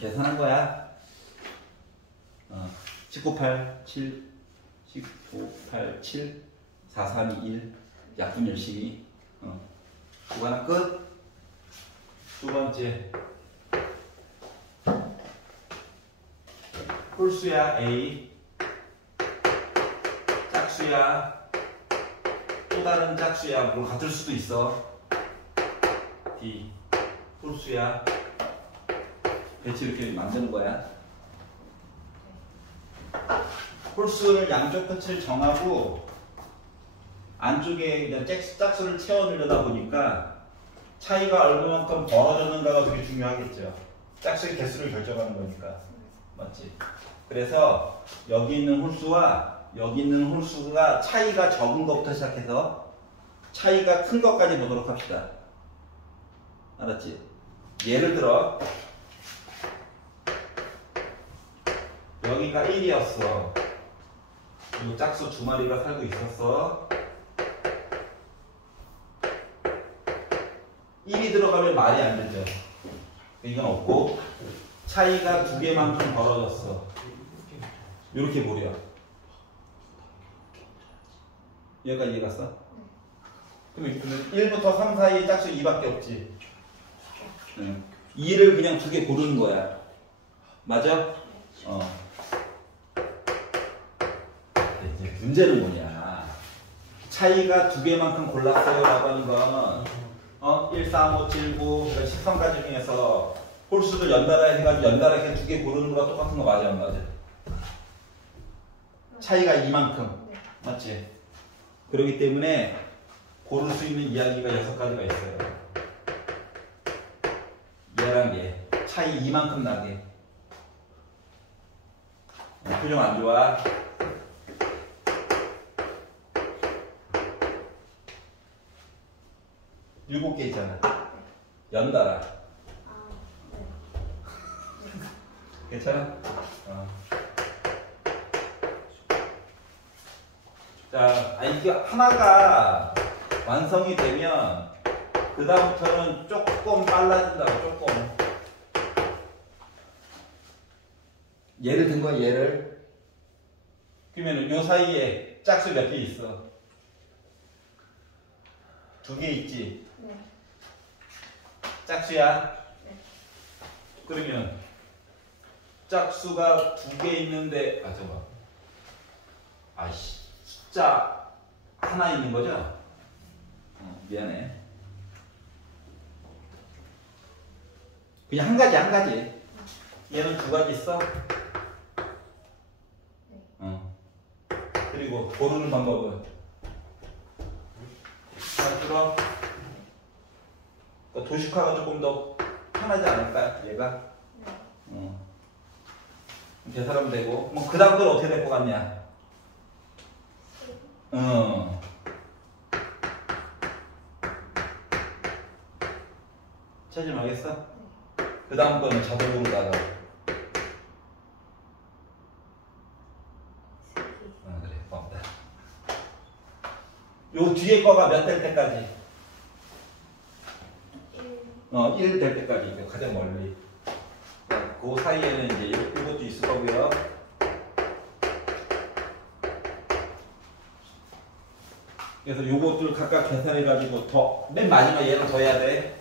계산한 거야. 19, 8, 7, 19, 8, 7, 4, 3, 2, 1. 약분 열심히. 그거 하나 끝. 두 번째. 홀수야 A. 짝수야. 또 다른 짝수야. 물론 같을 수도 있어. D. 홀수야. 배치 이렇게 만드는 거야. 홀수를 양쪽 끝을 정하고 안쪽에 그냥 짝수를 채워 넣으려다 보니까 차이가 얼마만큼 벌어졌는가가 되게 중요하겠죠. 짝수의 개수를 결정하는 거니까. 맞지? 그래서 여기 있는 홀수와 여기 있는 홀수가 차이가 적은 것부터 시작해서 차이가 큰 것까지 보도록 합시다. 알았지? 예를 들어 여기가 1이었어. 그리고 짝수 2마리가 살고 있었어. 1이 들어가면 말이 안 되죠. 이건 없고 차이가 2개만큼 벌어졌어. 이렇게 보려. 여기까지 이해갔어? 그러면 1부터 3 사이에 짝수 2밖에 없지. 2를 그냥 2개 고르는 거야. 맞아? 이제 문제는 뭐냐. 차이가 2개만큼 골랐어요 라고 하는 건 1, 3, 5, 7, 9 그러니까 13가지 중에서 홀수를 연달아 해가지고 연달아 이렇게 2개 고르는 거랑 똑같은 거 맞아 안 맞아? 차이가 이만큼. 맞지? 그렇기 때문에 고를 수 있는 이야기가 6가지가 있어요. 얘랑 얘 차이 이만큼 나게. 표정 안 좋아? 일곱 개 있잖아. 연달아. 괜찮아? 자, 이게 하나가 완성이 되면 그 다음부터는 조금 빨라진다고. 조금. 예를 든 거야. 예를. 그러면 요 사이에 짝수 몇 개 있어? 2개 있지? 네. 짝수야? 네. 그러면 짝수가 2개 있는데 잠깐만. 아이씨, 숫자 하나 있는 거죠? 미안해. 그냥 한 가지. 얘는 2가지 있어? 그리고 고르는 방법은 잘 들어. 도식화가 조금 더 편하지 않을까? 얘가? 네. 계산하면 되고. 그 다음 건 어떻게 될 것 같냐? 찾으면 그 다음 거는 자동으로 나가. 그래, 고맙다. 요 뒤에 거가 몇 될 때까지? 1 될 때까지. 가장 멀리. 그 사이에는 이제 이것도 있을 거고요. 그래서 요것들 각각 계산해가지고 맨 마지막 얘는 더 해야 돼.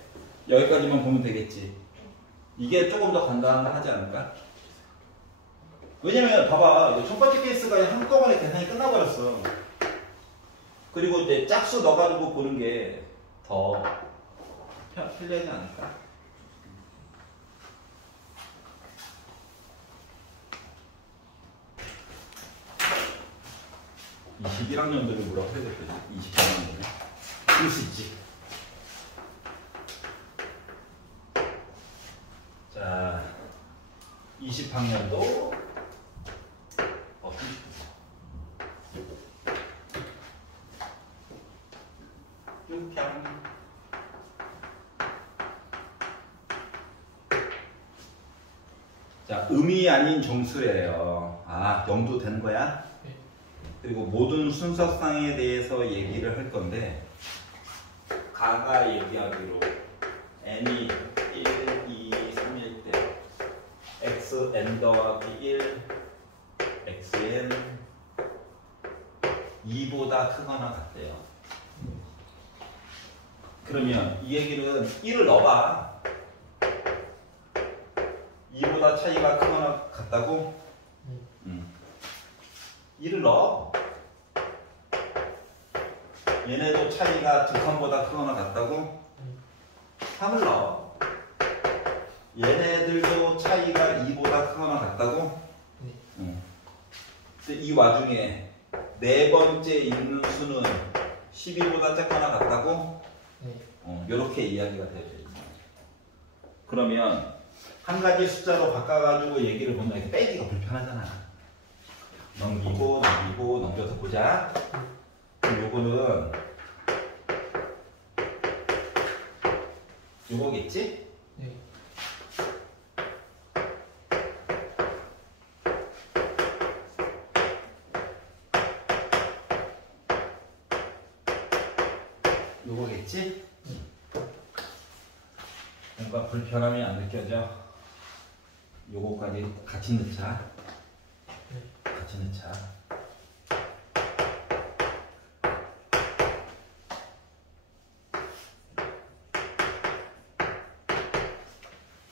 여기까지만 보면 되겠지. 이게 조금 더 간단하지 않을까? 왜냐면 봐봐, 이거 첫 번째 케이스가 한꺼번에 계산이 끝나버렸어. 그리고 이제 짝수 넣어가지고 보는 게 더 편리하지 않을까? 이 21학년들을 뭐라고 해야 될까? 21학년들 그럴 수 있지. 자, 20학년도 육평. 자, 음이 아닌 정수예요. 아, 0도 되는 거야? 네. 그리고 모든 순서상에 대해서 얘기를 할 건데, 가가 얘기하기로 n이 1, 2, 3일 때 xn 더하기 1, xn 2보다 크거나 같대요. 그러면 이 얘기는 1을 넣어봐. 2보다 차이가 크거나 같다고? 1을 넣어. 얘네도 차이가 두 칸보다 크거나 같다고? 3을 넣어. 얘네들도 차이가 2보다 크거나 같다고? 근데 이 와중에 네 번째 있는 수는 12보다 작거나 같다고? 이렇게 이야기가 되어져 있는 거죠. 그러면 한 가지 숫자로 바꿔가지고 얘기를 보면 이렇게 빼기가 불편하잖아. 넘기고 넘겨서 보자. 그럼 요거는 요거겠지? 네. 요거겠지? 뭔가 불편함이 안 느껴져? 요거까지 같이 넣자. 같이 넣자.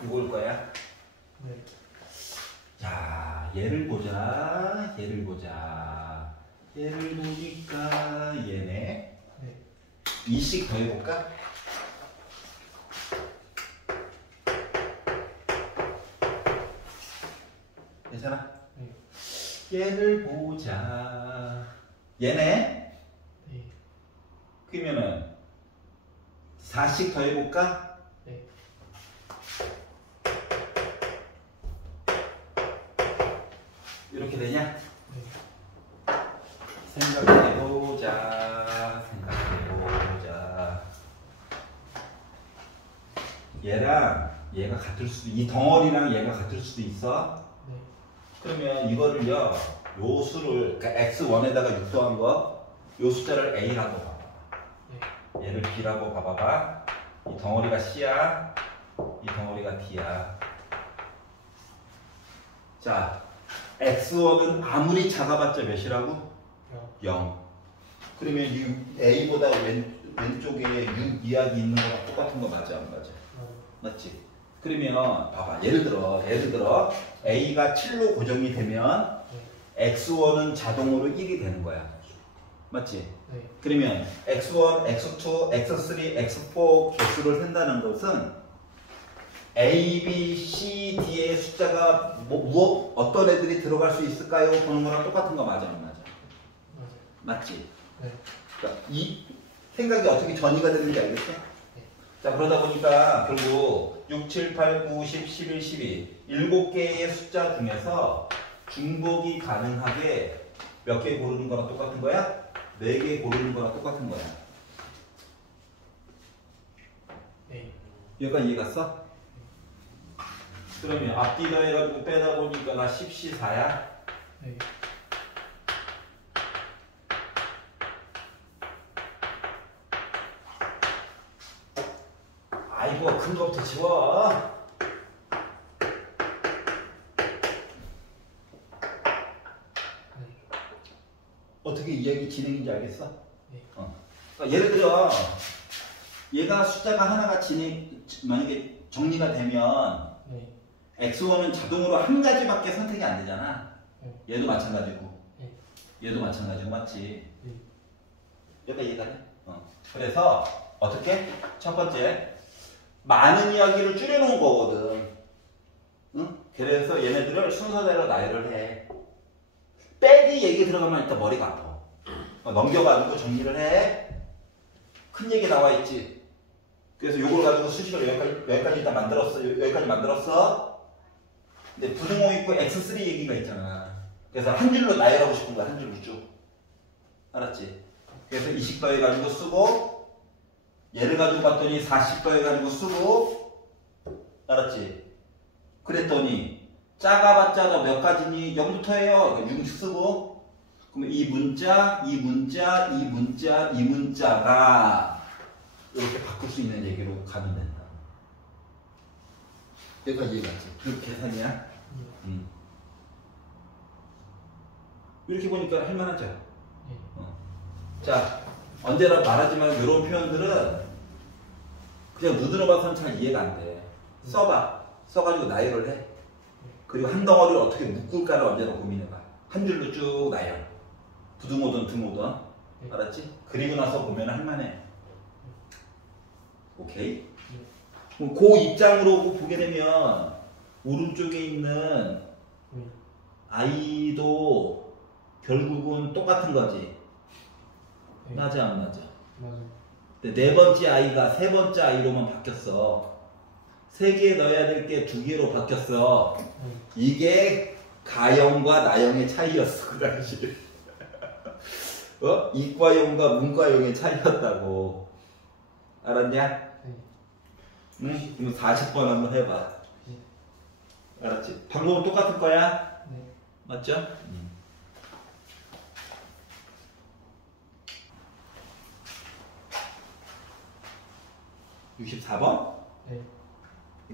요걸 거야? 네. 자, 얘를 보자. 얘를 보자. 얘를 보니까 얘네. 네. 2씩 더해볼까? 괜찮아? 네. 얘를 보자. 얘네? 네. 그러면은 4씩 더해볼까? 네. 이렇게 되냐? 네. 생각해보자. 생각해보자. 얘랑 얘가 같을 수도, 이 덩어리랑 얘가 같을 수도 있어. 네. 그러면 이거를요, 요 수를, 그러니까 x1에다가 6 더한 거, 요 숫자를 a라고 봐봐. 네. 얘를 b라고 봐봐봐. 이 덩어리가 c야, 이 덩어리가 d야. 자, x1은 아무리 작아봤자 몇이라고? 0. 그러면 이 a보다 왼쪽에 6 이하기 있는 거랑 똑같은 거 맞아, 안 맞아? 맞지? 그러면 봐봐, 예를 들어 a가 7로 고정이 되면 x1은 자동으로 1이 되는 거야. 맞지? 네. 그러면 x1, x2, x3, x4 개수를 센다는 것은 a, b, c, d의 숫자가 어떤 애들이 들어갈 수 있을까요? 보는 거랑 똑같은 거 맞아, 안 맞아? 맞아요. 맞지? 네. 그러니까 이 생각이 어떻게 전이가 되는지 알겠어? 자, 그러다 보니까 결국 6, 7, 8, 9, 10, 11, 12 7개의 숫자 중에서 중복이 가능하게 몇 개 고르는 거랑 똑같은 거야? 4개 고르는 거랑 똑같은 거야. 네. 여기까지 이해 갔어? 그러면 앞뒤 더해가지고 빼다 보니까 나 10시 4야? 네. 아이고, 큰 거부터 지워. 어떻게 이야기 진행인지 알겠어? 네. 그러니까 예를 들어 얘가 숫자가 하나가 만약에 정리가 되면 네. x1은 자동으로 한 가지밖에 선택이 안 되잖아. 얘도 마찬가지고. 네. 얘도 마찬가지고, 맞지? 네. 여기까지 이해가네? 그래서 어떻게? 첫 번째, 많은 이야기를 줄여놓은 거거든. 응? 그래서 얘네들을 순서대로 나열을 해. 빼기 얘기 들어가면 일단 머리가 아파. 넘겨가지고 정리를 해. 큰 얘기 나와 있지. 그래서 요걸 가지고 수식을 여기까지 일단 만들었어. 여기까지 만들었어. 근데 부등호 있고 x3 얘기가 있잖아. 그래서 한 줄로 나열하고 싶은 거야. 한 줄로 쭉. 알았지? 그래서 20 더해가지고 쓰고, 얘를 가지고 봤더니 40 더해가지고 쓰고, 알았지? 그랬더니 작아봤자 너 몇 가지니? 0부터 해요. 6 쓰고, 그러면 이 문자, 이 문자, 이 문자, 이 문자가 이렇게 바꿀 수 있는 얘기로 가면 된다. 여기까지 얘기하지. 그 계산이야? 이렇게 보니까 할만하죠? 자, 언제나 말하지만 이런 표현들은 그냥 눈으로 봐서는 잘 이해가 안 돼. 써봐. 써가지고 나열을 해. 그리고 한 덩어리를 어떻게 묶을까를 언제나 고민해봐. 한 줄로 쭉 나열. 부등호든 등호든. 알았지? 그리고 나서 보면 할만해. 오케이? 그럼 그 입장으로 보게 되면 오른쪽에 있는 아이도 결국은 똑같은 거지. 맞아 안 맞아? 맞아. 근데 네 번째 아이가 세 번째 아이로만 바뀌었어. 세 개 넣어야 될 게 두 개로 바뀌었어. 이게 가형과 나형의 차이였어 그 당시에. 이과형과 문과형의 차이였다고. 알았냐? 응? 그럼 40번 한번 해봐. 알았지? 방법은 똑같을 거야? 네. 맞죠? 64번? 네.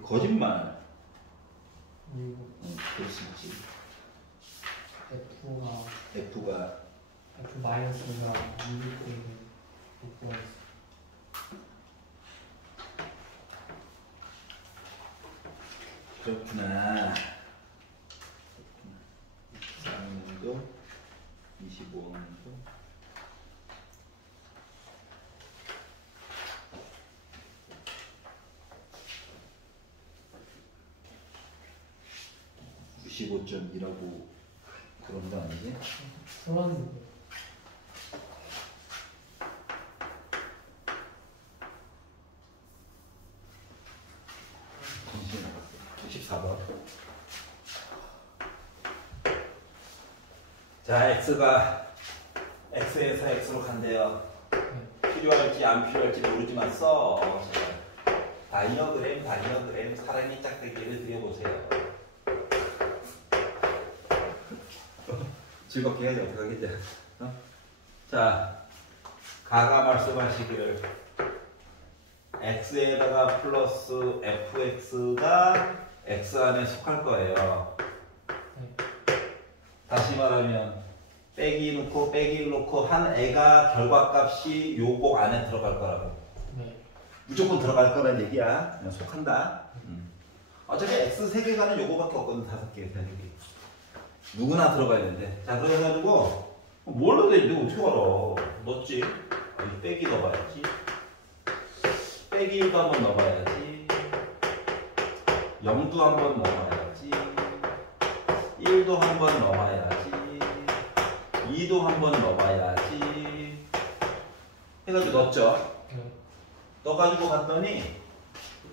거짓말. 그리고 그럴 수 있지. F가 F 마이너스가 2일 때는 6번. 그렇구나. 24년도 25년도 95.2라고 그런 거 아니지? 풀었는데. 정신이 나갔어. 64번. 자, X가 X에서 X로 간대요. 필요할지 안 필요할지 모르지만 써. 다이어그램 사랑의 짝대기를 그려보세요. 즐겁게 해야지 어떡하겠지. 자, 가가 말씀하시기를 x에다가 플러스 fx가 x 안에 속할 거예요. 다시 말하면 빼기 놓고 한 애가 결과값이 요거 안에 들어갈 거라고. 네. 무조건 들어갈 거란 얘기야. 그냥 속한다. 어차피 x 3개가는 요거밖에 없거든. 5개, 4개. 누구나 들어가야 되는데. 자, 그래가지고 뭘 넣어야 되는데 어떻게 알아? 넣었지? 여기 빼기 넣어봐야지. 빼기도 한번 넣어봐야지. 0도 한번 넣어봐야지. 1도 한번 넣어봐야지. 2도 한번 넣어봐야지. 해가지고 넣었죠. 넣어가지고 봤더니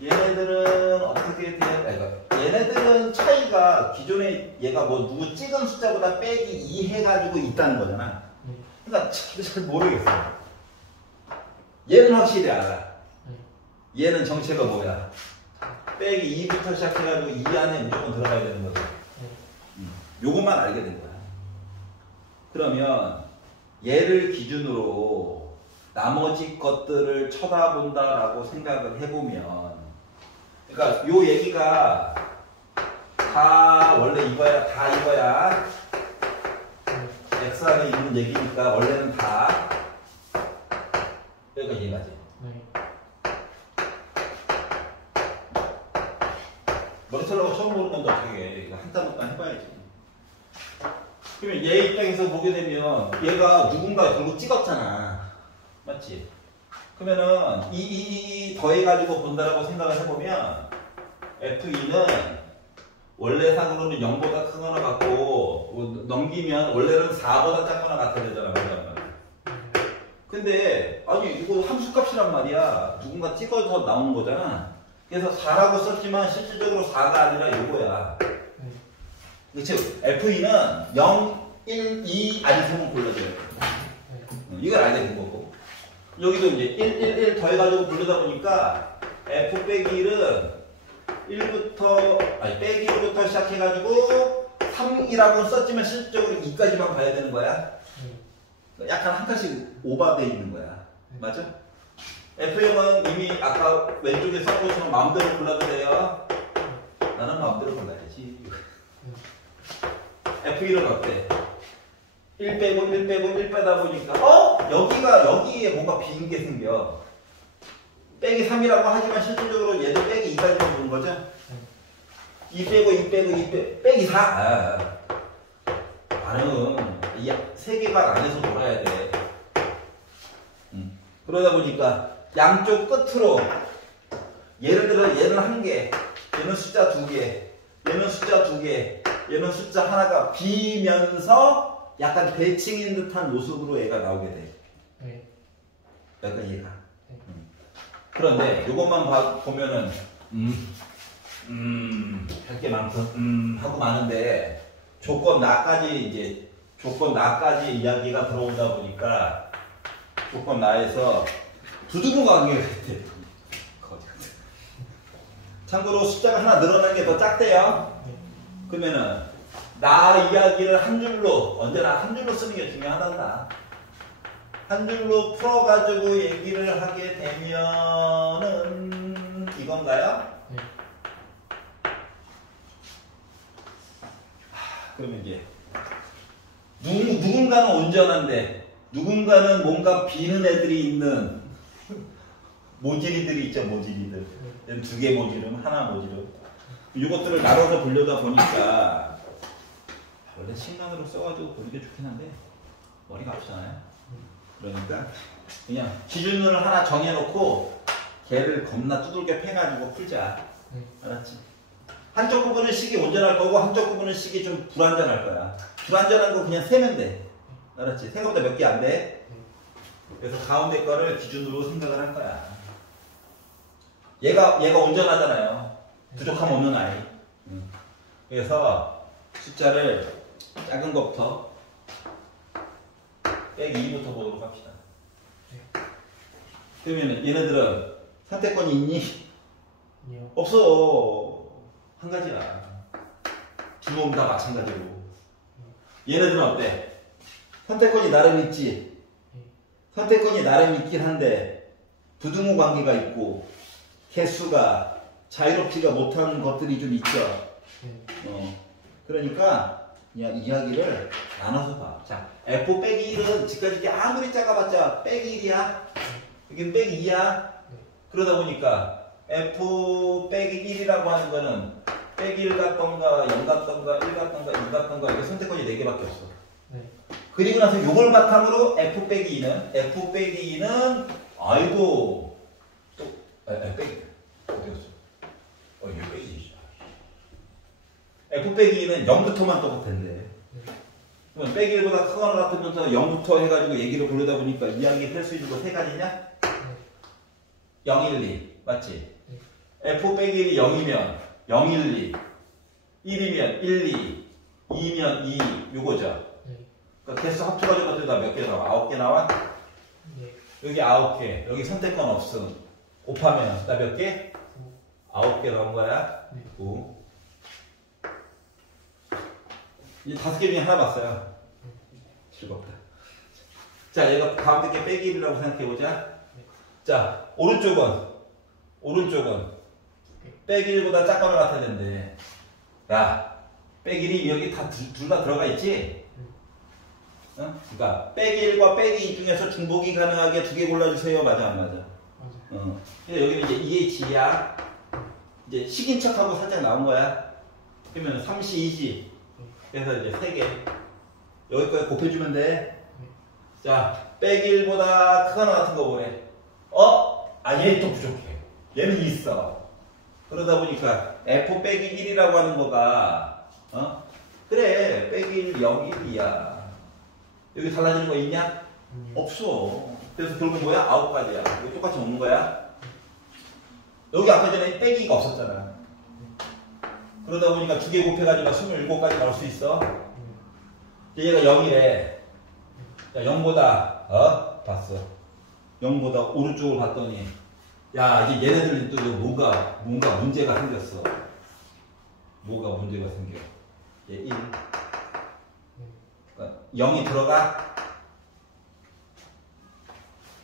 얘네들은 어떻게 돼? 얘네들은 차이가 기존에 얘가 뭐 누구 찍은 숫자보다 빼기 2 해가지고 있다는 거잖아. 그러니까 잘 모르겠어. 얘는 확실히 알아. 얘는 정체가 뭐야? 빼기 2부터 시작해가지고 2 안에 무조건 들어가야 되는 거지. 요것만 알게 된 거야. 그러면 얘를 기준으로 나머지 것들을 쳐다본다라고 생각을 해보면, 그러니까 요 얘기가 다 원래 이거야, 다 이거야. X 안에 있는 얘기니까 원래는 다 여기까지 이해가지. 머리 털라고 처음 보는 건데 어떻게 해. 이거 한땀 한땀 해봐야지. 그러면 얘 입장에서 보게 되면 얘가 누군가 결국 찍었잖아. 맞지? 그러면은 이 더해가지고 본다라고 생각을 해보면 F2는 원래상으로는 0보다 크거나 같고 넘기면 원래는 4보다 작거나 같아야 되잖아. 그러면. 근데 아니 이거 함수값이란 말이야. 누군가 찍어서 나온 거잖아. 그래서 4라고 썼지만 실질적으로 4가 아니라 이거야. 즉 F2는 0, 1, 2 안에서만 골라줘야 돼. 이걸 알게 된 거고. 여기도 이제 1, 1, 1 더해가지고 부르다 보니까 F 빼기 1은 1부터, 아니, 빼기 1부터 시작해가지고 3이라고 썼지만 실질적으로 2까지만 가야 되는 거야. 약간 한 칸씩 오버되어 있는 거야. 맞아? F형은 이미 아까 왼쪽에 쓴 것처럼 마음대로 골라도 돼요. 나는 마음대로 골라야지. F1은 어때? 1 빼고 1 빼고 1 빼다 보니까 여기에 뭔가 빈 게 생겨. 빼기 3이라고 하지만 실질적으로 얘도 빼기 2까지만 보는 거죠? 2 빼고 2 빼고 2 빼기 4. 나는 이 세계관 안에서 놀아야 돼. 그러다 보니까 양쪽 끝으로 예를 들어 얘는 1개, 얘는 숫자 2개, 얘는 숫자 2개, 얘는 숫자 하나가 비면서 약간 대칭인 듯한 모습으로 얘가 나오게 돼. 약간 얘가. 그런데 이것만 보면은 할 게 많고 하고 많은데 조건 나까지 이야기가 들어오다 보니까 조건 나에서 두두부 관계가 있대. 참고로 숫자가 하나 늘어나는 게 더 작대요. 그러면은 나 이야기를 한 줄로 언제나 한 줄로 쓰는 게 중요하단다. 한 줄로 풀어가지고 얘기를 하게 되면은 이건가요? 그러면 이제 누군가는 온전한데 누군가는 뭔가 비는 애들이 있는 모질이들이 있죠. 모질이들. 2개 모질음, 하나 모질음. 이것들을 나눠서 보려다 보니까 원래 신간으로 써가지고 보는 게 좋긴 한데 머리가 아프잖아요. 그러니까 그냥 기준을 하나 정해놓고 걔를 겁나 두들겨 패가지고 풀자. 알았지? 한쪽 부분은 식이 온전할 거고 한쪽 부분은 식이 좀 불완전할 거야. 불완전한 거 그냥 세면 돼. 알았지? 생각보다 몇 개 안 돼. 그래서 가운데 거를 기준으로 생각을 할 거야. 얘가 온전하잖아요. 부족함 없는 아이. 그래서 숫자를 작은 것부터 빼기 2부터 보도록 합시다. 그러면 얘네들은 선택권이 있니? 없어. 한 가지야. 두 놈 다 마찬가지로. 얘네들은 어때? 선택권이 나름 있지. 선택권이 나름 있긴 한데 부등호 관계가 있고 개수가 자유롭지가 못한 것들이 좀 있죠. 그러니까 그냥 이야기를 나눠서 봐. 자, F 빼기 1은 지금까지 아무리 작아봤자 빼기 1이야. 여기는 빼기 2야. 그러다 보니까 F 빼기 1이라고 하는 거는 빼기 1 같던가 0 같던가 1 같던가 2 같던가 이게 선택권이 4개밖에 없어. 그리고 나서 요걸 바탕으로 F 빼기 2는 아이고 또 빼기 어디였어? 이거 빼기 F 빼기 2는 0부터만 똑같은데 그러면 빼기 1보다 크거나 같으면서 0부터 해가지고 얘기를 고르다 보니까 이야기 할 수 있는 거 3가지냐? 0, 1, 2 맞지? F 빼기 1이 0이면 0, 1, 2 1이면 1, 2 2면 2 요거죠? 그러니까 개수 합쳐가지고 몇 개 나와? 9개 나와? 여기 9개 여기 선택권 없음 곱하면 나 몇 개? 9개 나온 거야? 9 이제 5개 중에 하나 봤어요. 즐겁다. 자, 얘가 가운데 게 빼기 1이라고 생각해보자. 자, 오른쪽은 빼기 1보다 작거나 같아야 되는데 야, 빼기 1이 여기 다 둘 다 들어가 있지? 그러니까 빼기 1과 빼기 2 중에서 중복이 가능하게 2개 골라주세요. 맞아 안 맞아? 여기는 이제 EH야. 이제 식인 척하고 살짝 나온 거야. 그러면 3시 2시 그래서 이제 3개 여기까지 곱해주면 돼. 자, 빼기 1보다 크거나 같은 거 보래. 얘 또 부족해. 얘는 있어. 그러다 보니까 f 빼기 1이라고 하는 거가 그래 빼기 1 0 1이야. 여기 달라지는 거 있냐? 없어. 그래서 결국 뭐야? 9가지야. 여기 똑같이 먹는 거야. 여기 아까 전에 빼기가 없었잖아. 그러다 보니까 2개 곱해가지고 27가지 나올 수 있어. 얘가 0이래. 자, 0보다 봤어. 0보다 오른쪽으로 봤더니 야 이제 얘네들은 또 뭔가 문제가 생겼어. 뭐가 문제가 생겨? 얘 1. 그러니까 0이 들어가.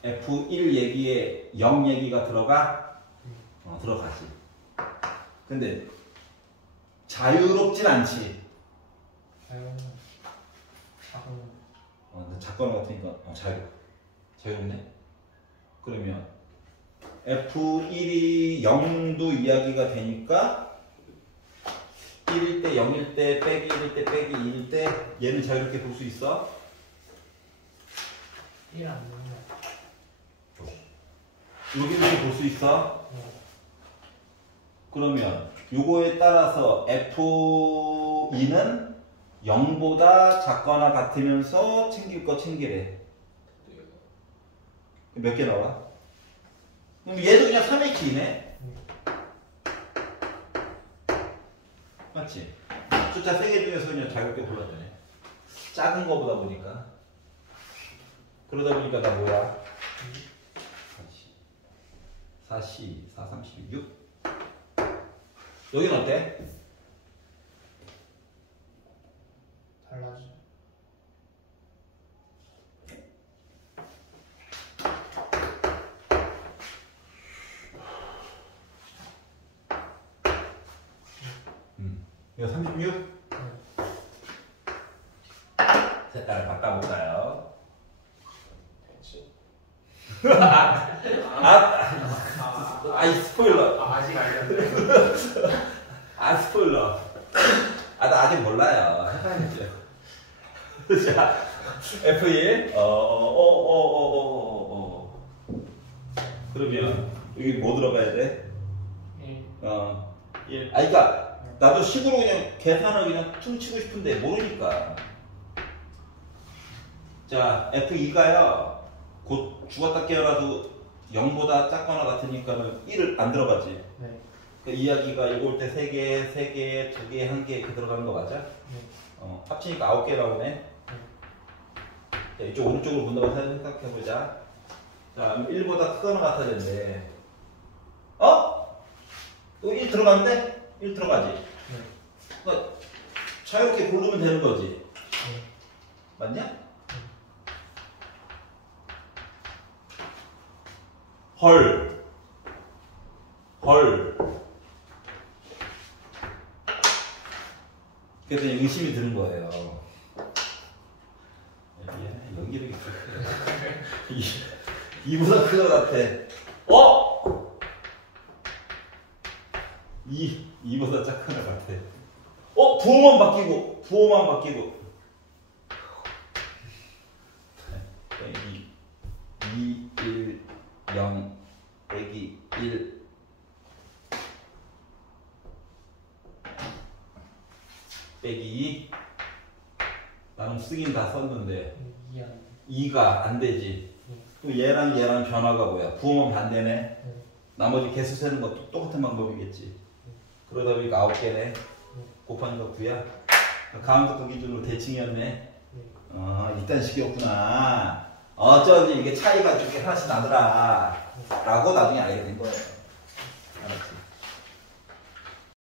F1 얘기에 0 얘기가 들어가? 들어가지. 근데 자유롭진 않지. 작거나 같으니까 자유롭네. 그러면 F1이 0도 이야기가 되니까 1일 때 0일 때 빼기 1일 때 빼기 2일 때 얘는 자유롭게 볼 수 있어? 1 안 되면 여기를 볼 수 있어? 그러면 요거에 따라서 F2는 0보다 작거나 같으면서 챙길 거 챙기래. 몇 개 나와? 그럼 얘도 그냥 3H이네? 맞지? 숫자 3개 중에서 그냥 자유롭게 골라야 되네. 작은 거보다 보니까. 그러다 보니까 나 뭐야? 4, 36. 여기는 어때? 달라져. 이거 36? 색깔을 바꿔볼까요? 그렇지. 아이 스포일러. 아직 알겠네. 스포일러. 나 아직 몰라요. 해봐야죠. 자, F1. 그러면 여기 뭐 들어가야 돼? 1. 그러니까 나도 식으로 그냥 계산을 그냥 퉁치고 싶은데 모르니까. 자, F2가요. 곧 죽었다 깨어나도 0보다 작거나 같으니까는 1을 안 들어가지. 네. 그 이야기가 이거 올 때 3개, 3개, 2개, 1개 이렇게 들어가는 거 맞아? 네. 합치니까 9개 나오네. 자, 이쪽 오른쪽으로 본다고 생각해보자. 자, 1보다 크거나 같아야 되는데. 또 1 들어가는데? 1 들어가지? 네. 그러니까 자유롭게 고르면 되는 거지. 맞냐? 헐. 그래서 의심이 드는 거예요. 연기력이 이보다 크다 같아. 2보다 작거나 같아. 부호만 바뀌고. 2, 1, 0, 빼기 1. 빼기 2. 나는 쓰긴 다 썼는데 2가 안 되지. 그럼 얘랑 변화가 뭐야? 부호만 반대네. 나머지 개수 세는 것도 똑같은 방법이겠지. 그러다 보니까 9개네. 곱하는 거 9야. 가운데 거 기준으로 대칭이었네. 이딴 식이었구나. 어쩐지 이게 차이가 좀 하나씩 나더라. 라고 나중에 알게 된 거예요.